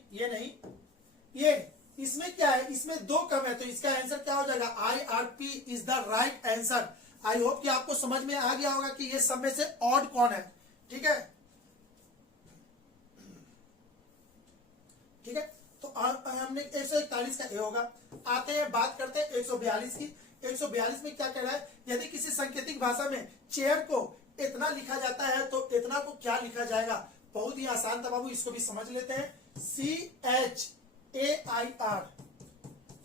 ये इसमें क्या है, इसमें 2 कम है, तो इसका आंसर क्या हो जाएगा, IRP is the right answer. I hope कि आपको समझ में आ गया होगा कि ये सब में से ऑड कौन है। ठीक है, ठीक है, तो हमने 141 का ए होगा। आते हैं बात करते हैं 142 की। 142 में क्या कह रहा है, यदि किसी सांकेतिक भाषा में चेयर को इतना लिखा जाता है तो इतना को क्या लिखा जाएगा। बहुत ही आसान था बाबू, इसको भी समझ लेते हैं, CHAIR।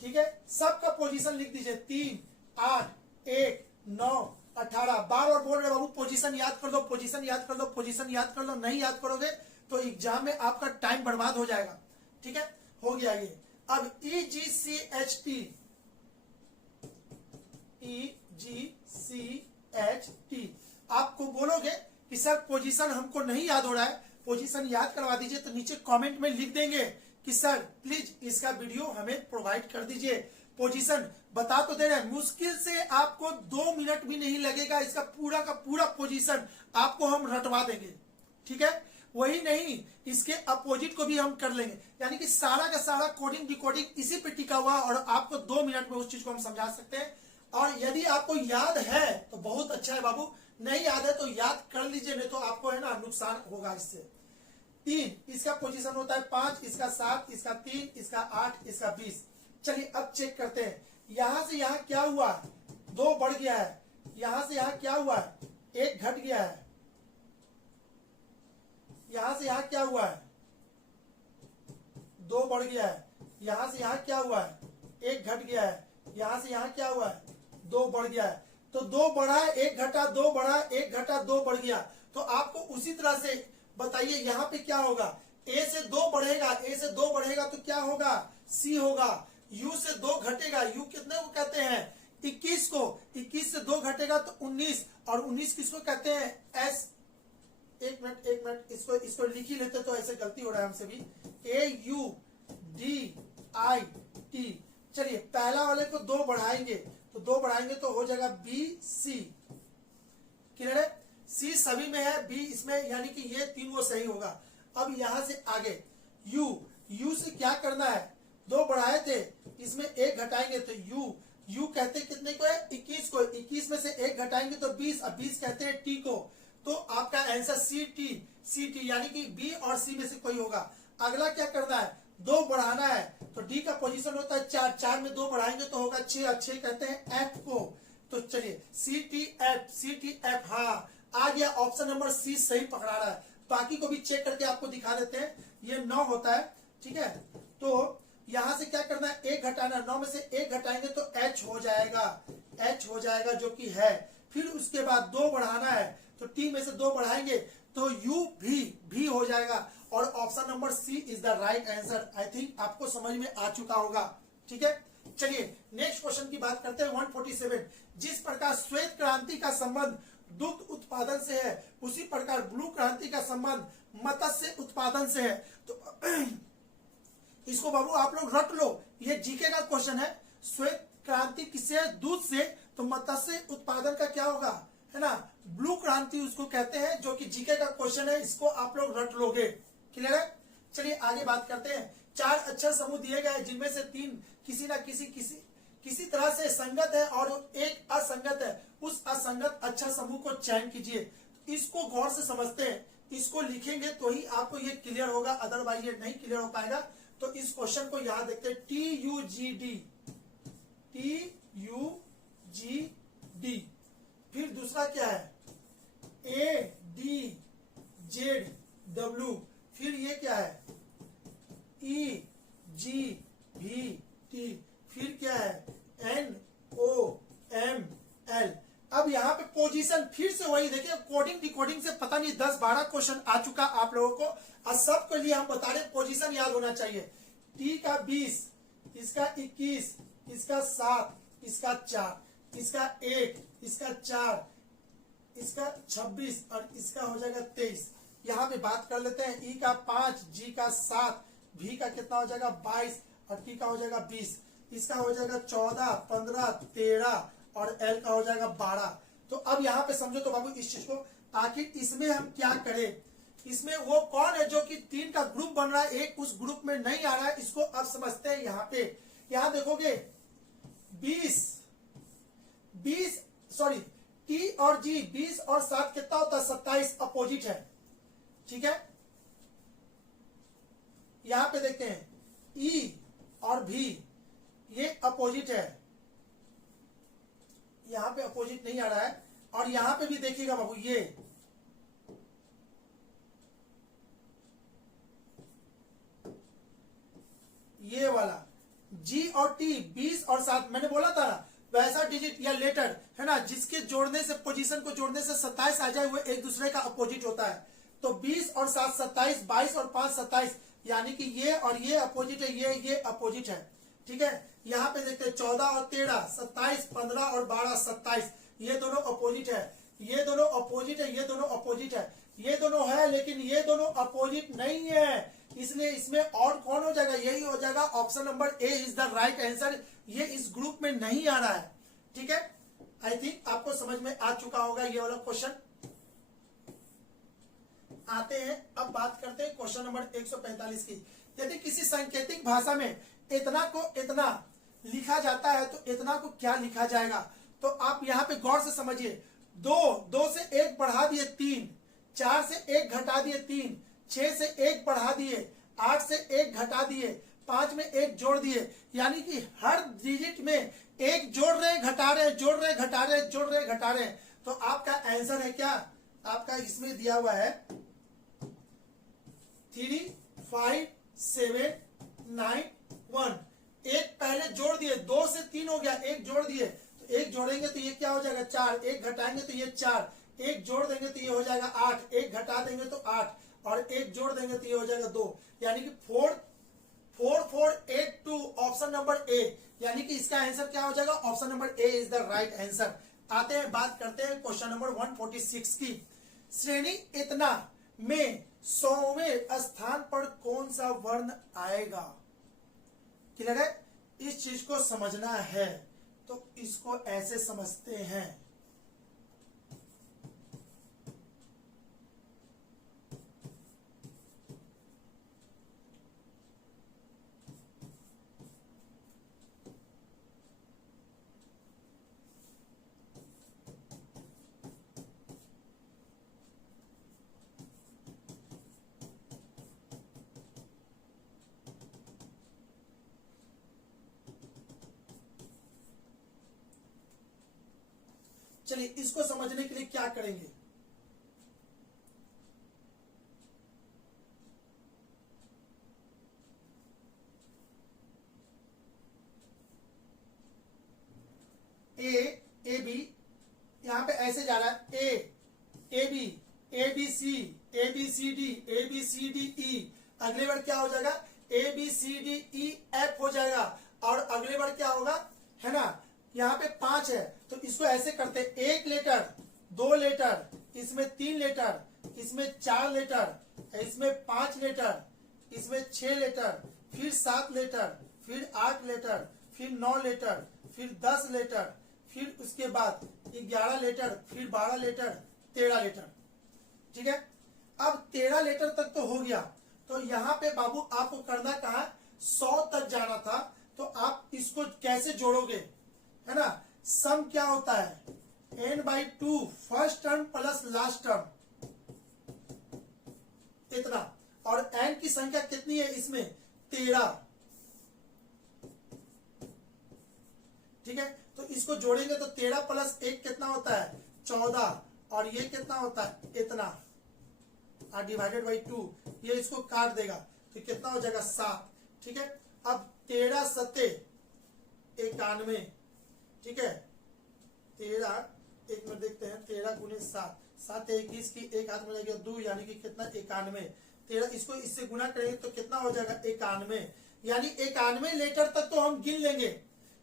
ठीक है, सबका पोजीशन लिख दीजिए, 3 8 1 9 18। बार बार बोल रहे बाबू पोजीशन याद कर लो, पोजीशन याद कर लो, पोजीशन याद कर लो। नहीं याद करोगे तो एग्जाम में आपका टाइम बर्बाद हो जाएगा। ठीक है, हो गया ये। अब EGCHT आपको बोलोगे कि सर पोजीशन हमको नहीं याद हो रहा है, पोजीशन याद करवा दीजिए, तो नीचे कमेंट में लिख देंगे कि सर प्लीज इसका वीडियो हमें प्रोवाइड कर दीजिए। पोजीशन बता तो दे रहे हैं, मुश्किल से आपको 2 मिनट भी नहीं लगेगा, इसका पूरा का पूरा पोजीशन आपको हम रटवा देंगे। ठीक है, वही नहीं, इसके अपोजिट को भी हम कर लेंगे, यानी कि सारा का सारा कोडिंग डिकोडिंग इसी पे टिका हुआ और आपको 2 मिनट में उस चीज को हम समझा सकते हैं। और यदि आपको याद है तो बहुत अच्छा है बाबू, नहीं याद है तो याद कर लीजिए, नहीं तो आपको है ना नुकसान होगा इससे। 3 इसका पोजीशन होता है, 5 इसका 7 इसका 3 इसका 8 इसका 20। चलिए अब चेक करते हैं, यहां से यहां क्या हुआ, 2 बढ़ गया है, यहां से यहां क्या हुआ है, 1 घट गया है, यहां से यहां क्या हुआ है, 2 बढ़ गया है, यहां से यहां क्या हुआ है, 1 घट गया है, यहां से यहां क्या हुआ है, 2 बढ़ गया है। तो 2 बढ़ा 1 घटा, 2 बढ़ा 1 घटा, 2 बढ़ गया। तो आपको उसी तरह से बताइए यहाँ पे क्या होगा, A से 2 बढ़ेगा, A से 2 बढ़ेगा तो क्या होगा, C होगा। U से 2 घटेगा, U कितने को कहते हैं, 21 को। 21 से 2 घटेगा तो 19, और 19 किसको कहते हैं, S। एक मिनट इसको लिख ही लेते तो ऐसे गलती हो रहा है हमसे भी, AUDIT। चलिए पहला वाले को 2 बढ़ाएंगे, तो 2 बढ़ाएंगे तो हो जाएगा BC। क्लियर है, C सभी में है, B इसमें, यानी कि ये 3 वो सही होगा। अब यहां से आगे U से क्या करना है, 2 बढ़ाए थे, इसमें 1 घटाएंगे तो U कहते कितने को है, 21 को। 21 में से 1 घटाएंगे तो 20, अब 20 कहते हैं T को। तो आपका आंसर CT यानी कि B और C में से कोई होगा। अगला क्या करना है, 2 बढ़ाना है, तो D का पोजीशन होता है 4, 4 में 2 बढ़ाएंगे तो होगा 6, अच्छे कहते हैं F को। तो चलिए CTF, हाँ आ गया, ऑप्शन नंबर C सही पकड़ा रहा है। बाकी को भी चेक करके आपको दिखा देते हैं, ये 9 होता है। ठीक है, तो यहां से क्या करना है, 1 घटाना, 9 में से 1 घटाएंगे तो H हो जाएगा, जो कि है। फिर उसके बाद 2 बढ़ाना है, तो T में से 2 बढ़ाएंगे तो U भी हो जाएगा, और option number C is the right answer. I think आपको समझ में आ चुका होगा। ठीक है, चलिए नेक्स्ट क्वेश्चन की बात करते हैं। 147, जिस प्रकार श्वेत क्रांति का संबंध दुग्ध उत्पादन से है, उसी प्रकार ब्लू क्रांति का संबंध मत्स्य उत्पादन से है। तो इसको बाबू आप लोग रट लो, ये जीके का क्वेश्चन है। श्वेत क्रांति किससे है, दूध से, तो मत्स्य उत्पादन का क्या होगा, है ना, ब्लू क्रांति उसको कहते हैं, जो कि जीके का क्वेश्चन है। इसको आप लोग रट लोगे। क्लियर है, चलिए आगे बात करते हैं। 4 अक्षर समूह दिए गए, जिनमें से 3 किसी ना किसी तरह से संगत है और 1 असंगत है। उस असंगत अक्षर समूह को चयन कीजिए। इसको गौर से समझते हैं, इसको लिखेंगे तो ही आपको ये क्लियर होगा, अदरवाइज ये नहीं क्लियर हो पाएगा। तो इस क्वेश्चन को यहां देखते हैं, TUGD, फिर दूसरा क्या है, ADZW, फिर ये क्या है, EGVT, फिर क्या है, NOM, L। अब यहाँ पे पोजीशन फिर से वही देखिए, कोडिंग डिकोडिंग से पता नहीं 10-12 क्वेश्चन आ चुका आप लोगों को, और सबके लिए हम बता रहे पोजीशन याद होना चाहिए। T का 20, इसका 21, इसका 7, इसका 4, इसका 1, इसका 4, इसका 26 और इसका हो जाएगा 23। यहाँ पे बात कर लेते हैं। E का 5, G का 7, V का कितना हो जाएगा 22 और T का हो जाएगा 20, इसका हो जाएगा 14, 15, 13 और L का हो जाएगा 12। तो अब यहाँ पे समझो तो बाबू इस चीज को, आखिर इसमें हम क्या करें, इसमें वो कौन है जो कि 3 का ग्रुप बन रहा है, एक उस ग्रुप में नहीं आ रहा है, इसको अब समझते हैं। यहाँ पे यहाँ देखोगे 20 सॉरी T और G 20 और 7 कितना होता है 27, अपोजिट है। ठीक है, यहां पे देखते हैं E और V ये अपोजिट है, यहां पे अपोजिट नहीं आ रहा है। और यहां पे भी देखिएगा बाबू ये वाला G और T 20 और 7 मैंने बोला था ना, वैसा डिजिट या लेटर है ना जिसके जोड़ने से पोजीशन को जोड़ने से 27 आ जाए, वो एक दूसरे का अपोजिट होता है। तो 20 और 7 27, 22 और 5 27, यानी कि ये और ये अपोजिट है, ये अपोजिट है। ठीक है, यहाँ पे देखते हैं 14 और 13 27, 15 और 12 27, ये दोनों अपोजिट है, ये दोनों अपोजिट है, ये दोनों अपोजिट है, ये दोनों है, लेकिन ये दोनों अपोजिट नहीं है, इसलिए इसमें और कौन हो जाएगा, यही हो जाएगा option number A is the right answer. ये इस ग्रुप में नहीं आ रहा है। ठीक है, आई थिंक आपको समझ में आ चुका होगा ये वाला क्वेश्चन। आते हैं अब बात करते हैं क्वेश्चन नंबर 145 की। यदि किसी सांकेतिक भाषा में इतना को इतना लिखा जाता है तो इतना को क्या लिखा जाएगा, तो आप यहाँ पे गौर से समझिए। 2 से 1 बढ़ा दिए 3, 4 से 1 घटा दिए 3, 6 से 1 बढ़ा दिए, 8 से 1 घटा दिए, 5 में 1 जोड़ दिए, यानी कि हर डिजिट में 1 जोड़ रहे घटा रहे, जोड़ रहे घटा रहे, जोड़ रहे घटा रहे। तो आपका आंसर है क्या, आपका इसमें दिया हुआ है 3 5 7 9 1। एक पहले जोड़ दिए, 2 से 3 हो गया, 1 जोड़ दिए, तो 1 जोड़ेंगे तो ये क्या हो जाएगा 4, 1 घटाएंगे तो ये 4, 1 जोड़ देंगे तो ये हो जाएगा 8, 1 घटा देंगे तो 8 और 1 जोड़ देंगे तो ये हो जाएगा 2, यानी कि 4 4 4 8 2, ऑप्शन नंबर ए, यानी कि इसका आंसर क्या हो जाएगा, option number A is the right answer. आते हैं बात करते हैं क्वेश्चन नंबर 146 की। श्रेणी इतना में 100वें स्थान पर कौन सा वर्ण आएगा। क्लियर है, इस चीज को समझना है तो इसको ऐसे समझते हैं। चलिए इसको समझने के लिए क्या करेंगे, ए बी यहां पे ऐसे जा रहा है, ए बी सी डी ई, अगले बार क्या हो जाएगा ABCDE F हो जाएगा। और अगले बार क्या होगा है ना, यहाँ पे 5 है तो इसको ऐसे करते हैं, 1 लेटर 2 लेटर, इसमें 3 लेटर, इसमें 4 लेटर, इसमें 5 लेटर, इसमें 6 लेटर, फिर 7 लेटर, फिर 8 लेटर, फिर 9 लेटर, फिर 10 लेटर, फिर उसके बाद 11 लेटर, फिर 12 लेटर, 13 लेटर। ठीक है, अब 13 लेटर तक तो हो गया, तो यहाँ पे बाबू आपको करना कहा 100 तक जाना था, तो आप इसको कैसे जोड़ोगे, है ना। सम क्या होता है n/2 first term plus last term, इतना। और n की संख्या कितनी है इसमें 13। ठीक है, तो इसको जोड़ेंगे तो 13 प्लस 1 कितना होता है 14, और ये कितना होता है इतना, डिवाइडेड बाई 2, ये इसको काट देगा तो कितना हो जाएगा 7। ठीक है, अब 13 सत्ते 91, ठीक है, 13, एक मिनट देखते हैं, 13 गुने 7, 7 21 की एक हाथ में जाएगा 2, यानी कि कितना 91। 13 इसको इससे गुना करेंगे तो कितना हो जाएगा 91, यानी 91 लेटर तक तो हम गिन लेंगे।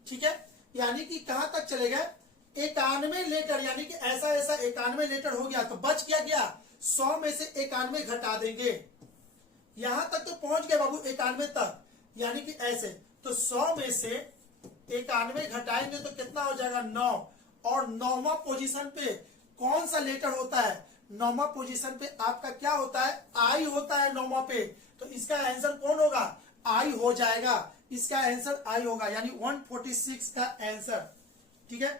ठीक है, यानी कि कहां तक चलेगा 91 लेटर, यानी कि ऐसा ऐसा 91 लेटर हो गया। तो बच क्या गया 100 में से 91 घटा देंगे, यहां तक तो पहुंच गए बाबू 91 तक, यानी कि ऐसे। तो 100 में से 91 घटाएंगे तो कितना हो जाएगा 9। और 9वां पोजीशन पे कौन सा लेटर होता है, 9वां पोजीशन पे आपका क्या होता है, आई होता है 9वां पे। तो इसका आंसर कौन होगा, आई हो जाएगा, इसका आंसर आई होगा, यानी 146 का आंसर। ठीक है,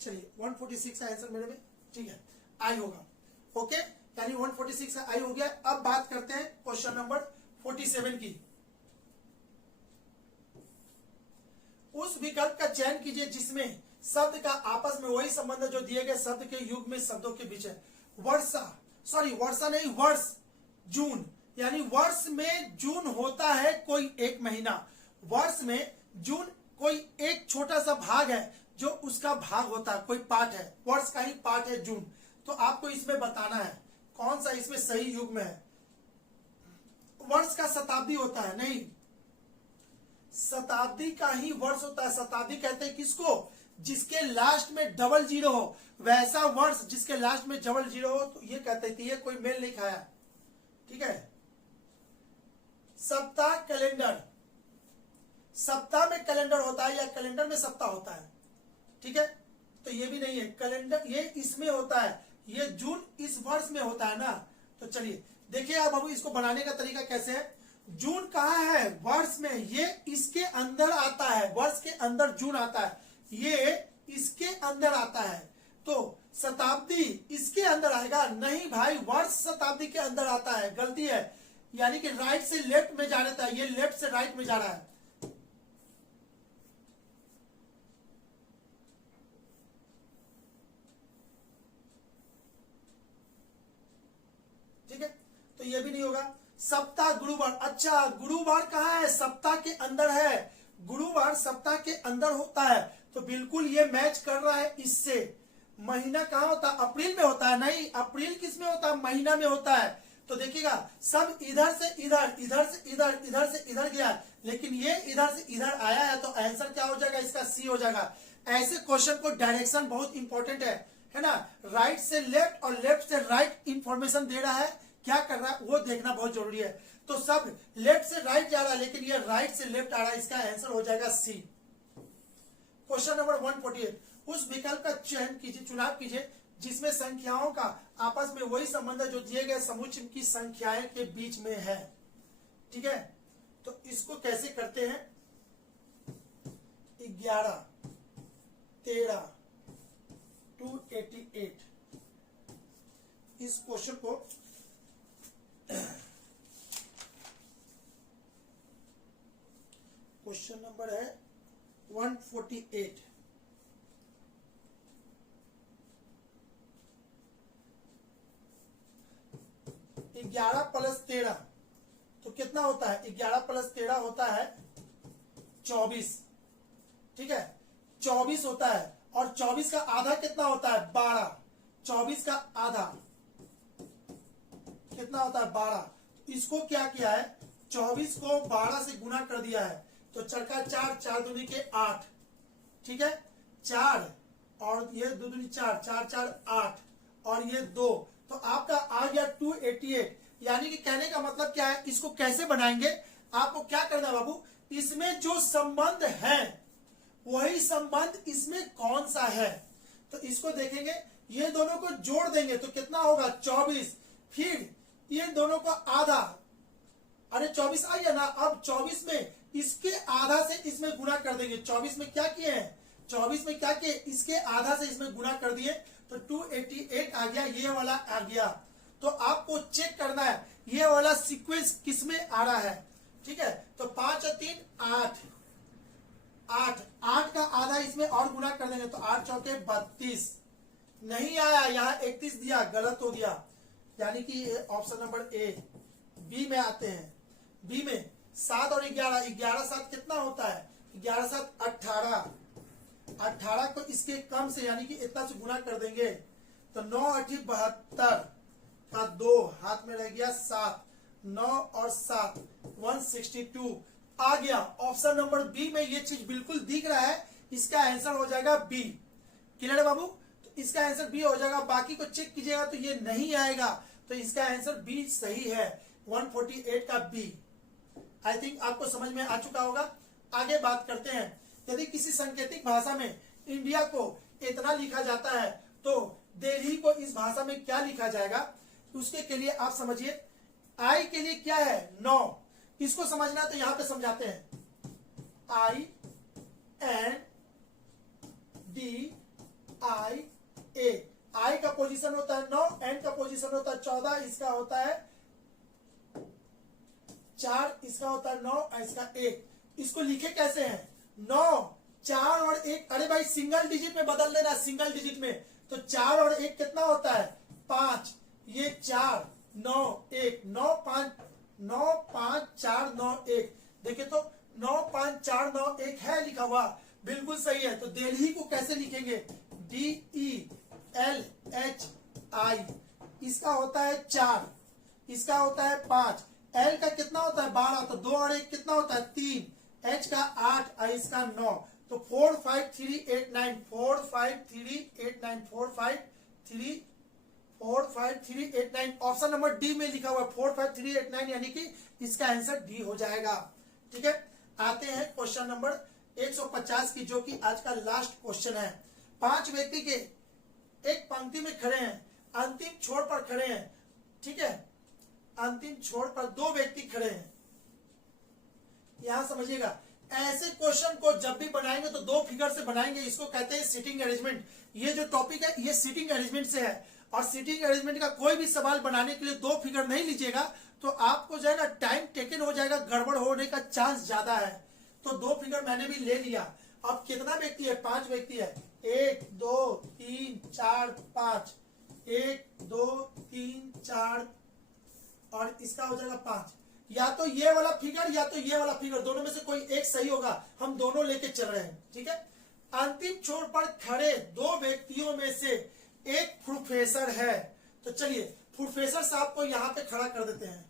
चलिए 146 का आंसर मेरे में, ठीक है, आई होगा। ओके, यानी 146 का आई हो गया। अब बात करते हैं क्वेश्चन नंबर 47 की। उस विकल्प का चयन कीजिए जिसमें शब्द का आपस में वही संबंध जो दिए गए शब्द के युग में शब्दों के बीच है। वर्षा नहीं, वर्ष, जून, यानी वर्ष में जून होता है कोई एक महीना, वर्ष में जून कोई एक छोटा सा भाग है जो उसका भाग होता है, कोई पार्ट है, वर्ष का ही पार्ट है जून। तो आपको इसमें बताना है कौन सा इसमें सही युग में है। वर्ष का शताब्दी होता है, नहीं, शताब्दी का ही वर्ष होता है। शताब्दी कहते हैं किसको, जिसके लास्ट में डबल जीरो हो, वैसा वर्ष जिसके लास्ट में डबल जीरो हो, तो ये कहते हैं कि ये कोई मेल नहीं खाया। ठीक है, सप्ताह कैलेंडर, सप्ताह में कैलेंडर होता है या कैलेंडर में सप्ताह होता है। ठीक है, तो ये भी नहीं है, कैलेंडर ये इसमें होता है, ये जून इस वर्ष में होता है ना। तो चलिए देखिए आप बाबू इसको बनाने का तरीका कैसे है। जून कहाँ है, वर्ष में, ये इसके अंदर आता है, वर्ष के अंदर जून आता है, ये इसके अंदर आता है। तो शताब्दी इसके अंदर आएगा, नहीं भाई, वर्ष शताब्दी के अंदर आता है, गलती है, यानी कि राइट से लेफ्ट में जा रहा है, ये लेफ्ट से राइट में जा रहा है। ठीक है, तो ये भी नहीं होगा। सप्ताह गुरुवार, अच्छा गुरुवार कहाँ है, सप्ताह के अंदर है, गुरुवार सप्ताह के अंदर होता है, तो बिल्कुल ये मैच कर रहा है इससे। महीना कहाँ होता है, अप्रैल में होता है, नहीं, अप्रैल किस में होता है, महीना में होता है। तो देखिएगा सब इधर से इधर, इधर से इधर, इधर से इधर गया, लेकिन ये इधर से इधर आया है, तो आंसर क्या हो जाएगा, इसका सी हो जाएगा। ऐसे क्वेश्चन को डायरेक्शन बहुत इंपॉर्टेंट है ना, राइट से लेफ्ट और लेफ्ट से राइट इंफॉर्मेशन दे रहा है, क्या कर रहा है वो देखना बहुत जरूरी है। तो सब लेफ्ट से राइट जा रहा है, लेकिन ये राइट से लेफ्ट आ रहा है, इसका आंसर हो जाएगा सी। क्वेश्चन नंबर 148, उस विकल्प का चयन कीजिए, चुनाव कीजिए जिसमें संख्याओं का आपस में वही संबंध जो दिए गए समुच्चय की संख्याएं के बीच में है। ठीक है, तो इसको कैसे करते हैं, 11, 13, 288, इस क्वेश्चन को क्वेश्चन नंबर है 148। ग्यारह प्लस 13 तो कितना होता है, 11 प्लस 13 होता है 24। ठीक है, 24 होता है, और 24 का आधा कितना होता है 12, 24 का आधा कितना होता है 12। इसको क्या किया है, 24 को 12 से गुना कर दिया है, तो चरका 4, 4 दूनी के 8। ठीक है, 4 और ये 2 दूनी 4, 4 4 8 और ये 2, तो आपका आ गया 288। यानी कि कहने का मतलब क्या है, इसको कैसे बनाएंगे, आपको क्या करना है बाबू, इसमें जो संबंध है वही संबंध इसमें कौन सा है, तो इसको देखेंगे, ये दोनों को जोड़ देंगे तो कितना होगा 24, फिर ये दोनों को आधा, अरे 24 आ गया ना, अब 24 में इसके आधा से इसमें गुना कर देंगे। 24 में क्या किए हैं, 24 में क्या किए, इसके आधा से इसमें गुना कर दिए, तो 288 आ गया, ये वाला आ गया। तो आपको चेक करना है ये वाला सीक्वेंस किसमें आ रहा है। ठीक है, तो 5 और 3 8, 8 का आधा इसमें और गुना कर देंगे, तो 8 चौके 32, नहीं आया, यहाँ 31 दिया, गलत हो गया, यानी कि ऑप्शन नंबर ए। बी में आते हैं, बी में 7 और 11, 11 7 कितना होता है, 11 7 18, 18 को इसके कम से यानी कि इतना से गुना कर देंगे तो 9 8 72 का 2 हाथ में रह गया 7, 9 और 7 162 आ गया। ऑप्शन नंबर बी में ये चीज बिल्कुल दिख रहा है, इसका आंसर हो जाएगा बी। क्लियर है बाबू? तो इसका आंसर बी हो जाएगा। बाकी को चेक कीजिएगा तो ये नहीं आएगा, तो इसका आंसर बी सही है, 148 का बी। आई थिंक आपको समझ में आ चुका होगा। आगे बात करते हैं, यदि किसी सांकेतिक भाषा में इंडिया को इतना लिखा जाता है तो दिल्ली को इस भाषा में क्या लिखा जाएगा, उसके के लिए आप समझिए। आई के लिए क्या है 9, इसको समझना तो यहां पे समझाते हैं। आई एन डी आई ए, आई का पोजीशन होता है 9, एन का पोजीशन होता है 14, इसका होता है 4, इसका होता है 9, इसका 1। इसको लिखे कैसे हैं 9, 4 और 1, अरे भाई सिंगल डिजिट में बदल देना, सिंगल डिजिट में। तो 4 और 1 कितना होता है 5, ये 4 9 1, 9 5 9 5 4 9 1। देखिए तो 9 5 4 9 1 है लिखा हुआ, बिल्कुल सही है। तो दिल्ली को कैसे लिखेंगे, DELHI, इसका होता है 4, इसका होता है 5, एल का कितना होता है 12, तो 2 और 1 कितना होता है 3, एच का 8 और इसका 9, तो 4 5 3 8 9 4 5 3 8 9 4 5 3 8 9। ऑप्शन नंबर डी में लिखा हुआ है 4 5 3 8 9, यानी कि इसका आंसर डी हो जाएगा। ठीक है, आते हैं क्वेश्चन नंबर 150 की, जो कि आज का लास्ट क्वेश्चन है। 5 व्यक्ति के एक पंक्ति में खड़े हैं, अंतिम छोर पर खड़े हैं। ठीक है, अंतिम छोर पर 2 व्यक्ति खड़े हैं। यहां समझिएगा, ऐसे क्वेश्चन को जब भी बनाएंगे तो 2 फिगर से बनाएंगे, इसको कहते हैं सीटिंग अरेंजमेंट। ये जो टॉपिक है ये सीटिंग अरेंजमेंट से है, और सीटिंग अरेंजमेंट का कोई भी सवाल बनाने के लिए 2 फिगर नहीं लीजिएगा तो आपको जो है ना टाइम टेकन हो जाएगा, गड़बड़ होने का चांस ज्यादा है। तो 2 फिगर मैंने भी ले लिया। अब कितना व्यक्ति है, 5 व्यक्ति है, 1 2 3 4 5, 1 2 3 4 और इसका हो जाएगा 5। या तो ये वाला फिगर या तो ये वाला फिगर, दोनों में से कोई एक सही होगा, हम दोनों लेके चल रहे हैं। ठीक है, अंतिम छोर पर खड़े 2 व्यक्तियों में से एक प्रोफेसर है। तो चलिए प्रोफेसर साहब को यहां पे खड़ा कर देते हैं।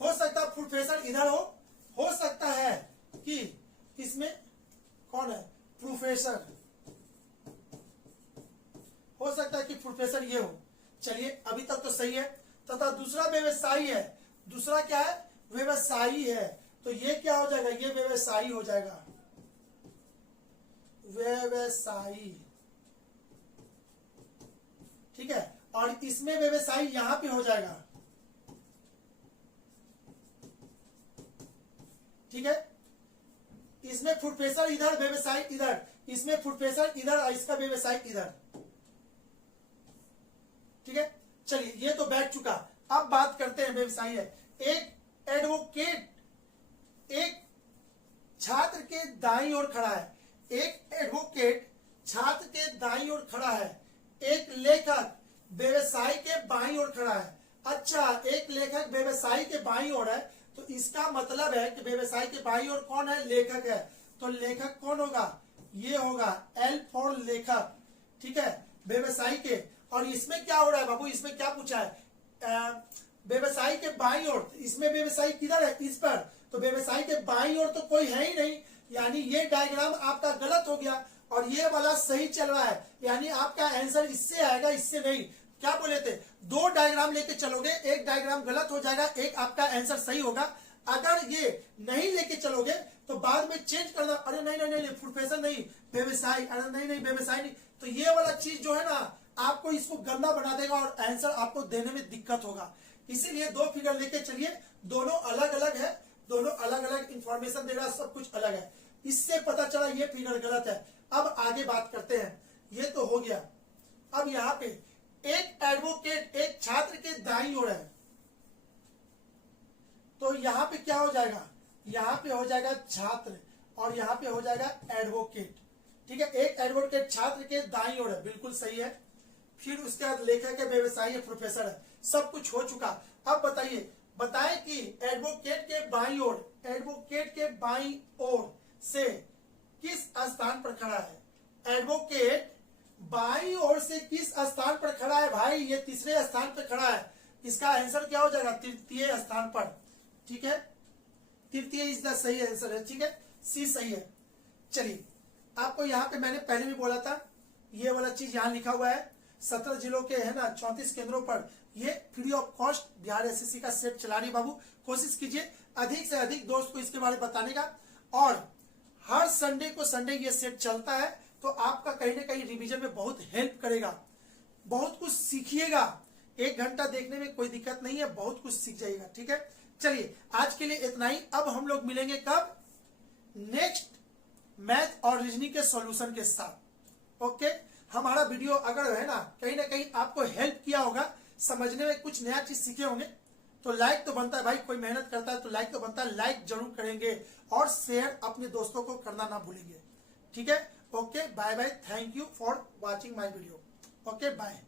हो सकता है प्रोफेसर इधर हो सकता है कि इसमें कौन है प्रोफेसर, हो सकता है कि प्रोफेसर ये हो। चलिए अभी तक तो सही है। तथा दूसरा व्यवसायी है, दूसरा क्या है व्यवसायी है, तो ये क्या हो जाएगा, ये व्यवसायी हो जाएगा, व्यवसायी। ठीक है, और इसमें व्यवसायी यहां पे हो जाएगा। ठीक है, इसमें प्रोफेसर इधर, व्यवसायी इधर, इसमें प्रोफेसर इधर और इसका व्यवसायी इधर। ठीक है, चलिए ये तो बैठ चुका। अब बात करते हैं व्यवसायी है। एक एडवोकेट एक छात्र के दाईं ओर खड़ा है, एक एडवोकेट छात्र के दाईं ओर खड़ा है, एक लेखक व्यवसायी के बाईं ओर खड़ा है। अच्छा, एक लेखक व्यवसायी के बाईं ओर है, तो इसका मतलब है कि व्यवसायी के बाईं ओर कौन है, लेखक है। तो लेखक कौन होगा, ये होगा एल फॉर लेखक। ठीक है, व्यवसायी के। और इसमें क्या हो रहा है बाबू, इसमें क्या पूछा है, व्यवसायी के बाईं ओर, इसमें व्यवसायी किधर है, इस पर, तो व्यवसायी के बाईं ओर तो कोई है ही नहीं, यानी ये डायग्राम आपका गलत हो गया और ये वाला सही चल रहा है, यानी आपका आंसर इससे आएगा, इससे नहीं। क्या बोले थे, 2 डायग्राम लेके चलोगे, एक डायग्राम गलत हो जाएगा, एक आपका आंसर सही होगा। अगर ये नहीं लेके चलोगे तो बाद में चेंज करना, अरे नहीं नहीं नहीं प्रोफेसर नहीं व्यवसायी, अरे नहीं नहीं व्यवसायी नहीं, तो ये वाला चीज जो है ना आपको इसको गंदा बना देगा और आंसर आपको देने में दिक्कत होगा। इसीलिए 2 फिगर लेके चलिए, दोनों अलग अलग है, दोनों अलग अलग इंफॉर्मेशन दे रहा, सब कुछ अलग है। इससे पता चला ये फिगर गलत है। अब आगे बात करते हैं, ये तो हो गया। अब यहाँ पे एक एडवोकेट एक छात्र के दाईं ओर है, तो यहाँ पे क्या हो जाएगा, यहाँ पे हो जाएगा छात्र और यहाँ पे हो जाएगा एडवोकेट। ठीक है, एक एडवोकेट छात्र के दाईं ओर है, बिल्कुल सही है। फिर उसके बाद लेखक है, व्यवसायी है, प्रोफेसर है, सब कुछ हो चुका। अब बताइए, बताएं कि एडवोकेट के बाईं ओर, एडवोकेट के बाईं ओर से किस स्थान पर खड़ा है? एडवोकेट बाई ओर से किस स्थान पर खड़ा है भाई? ये तीसरे स्थान पर खड़ा है। इसका आंसर क्या हो जाएगा? तृतीय स्थान पर। ठीक है, तृतीय इज द सही आंसर है। ठीक है, सी सही है। चलिए, आपको यहाँ पे मैंने पहले भी बोला था, ये वाला चीज यहाँ लिखा हुआ है। 17 जिलों के है ना 34 केंद्रों पर ये free of cost Bihar SSC का सेट चला रही। बाबू कोशिश कीजिए अधिक से अधिक दोस्त को इसके बारे में बताने का, और हर संडे को संडे ये सेट चलता है, तो आपका कहीं ना कहीं रिवीजन में बहुत हेल्प करेगा, बहुत कुछ सीखिएगा। 1 घंटा देखने में कोई दिक्कत नहीं है, बहुत कुछ सीख जाइएगा। ठीक है, चलिए आज के लिए इतना ही। अब हम लोग मिलेंगे कब? नेक्स्ट मैथ और रीजनिंग के सॉल्यूशन के साथ। ओके, हमारा वीडियो अगर है ना कहीं आपको हेल्प किया होगा, समझने में कुछ नया चीज सीखे होंगे, तो लाइक तो बनता है भाई, कोई मेहनत करता है तो लाइक तो बनता है, लाइक जरूर करेंगे और शेयर अपने दोस्तों को करना ना भूलेंगे। ठीक है, okay, bye bye, thank you for watching my video. Okay, bye.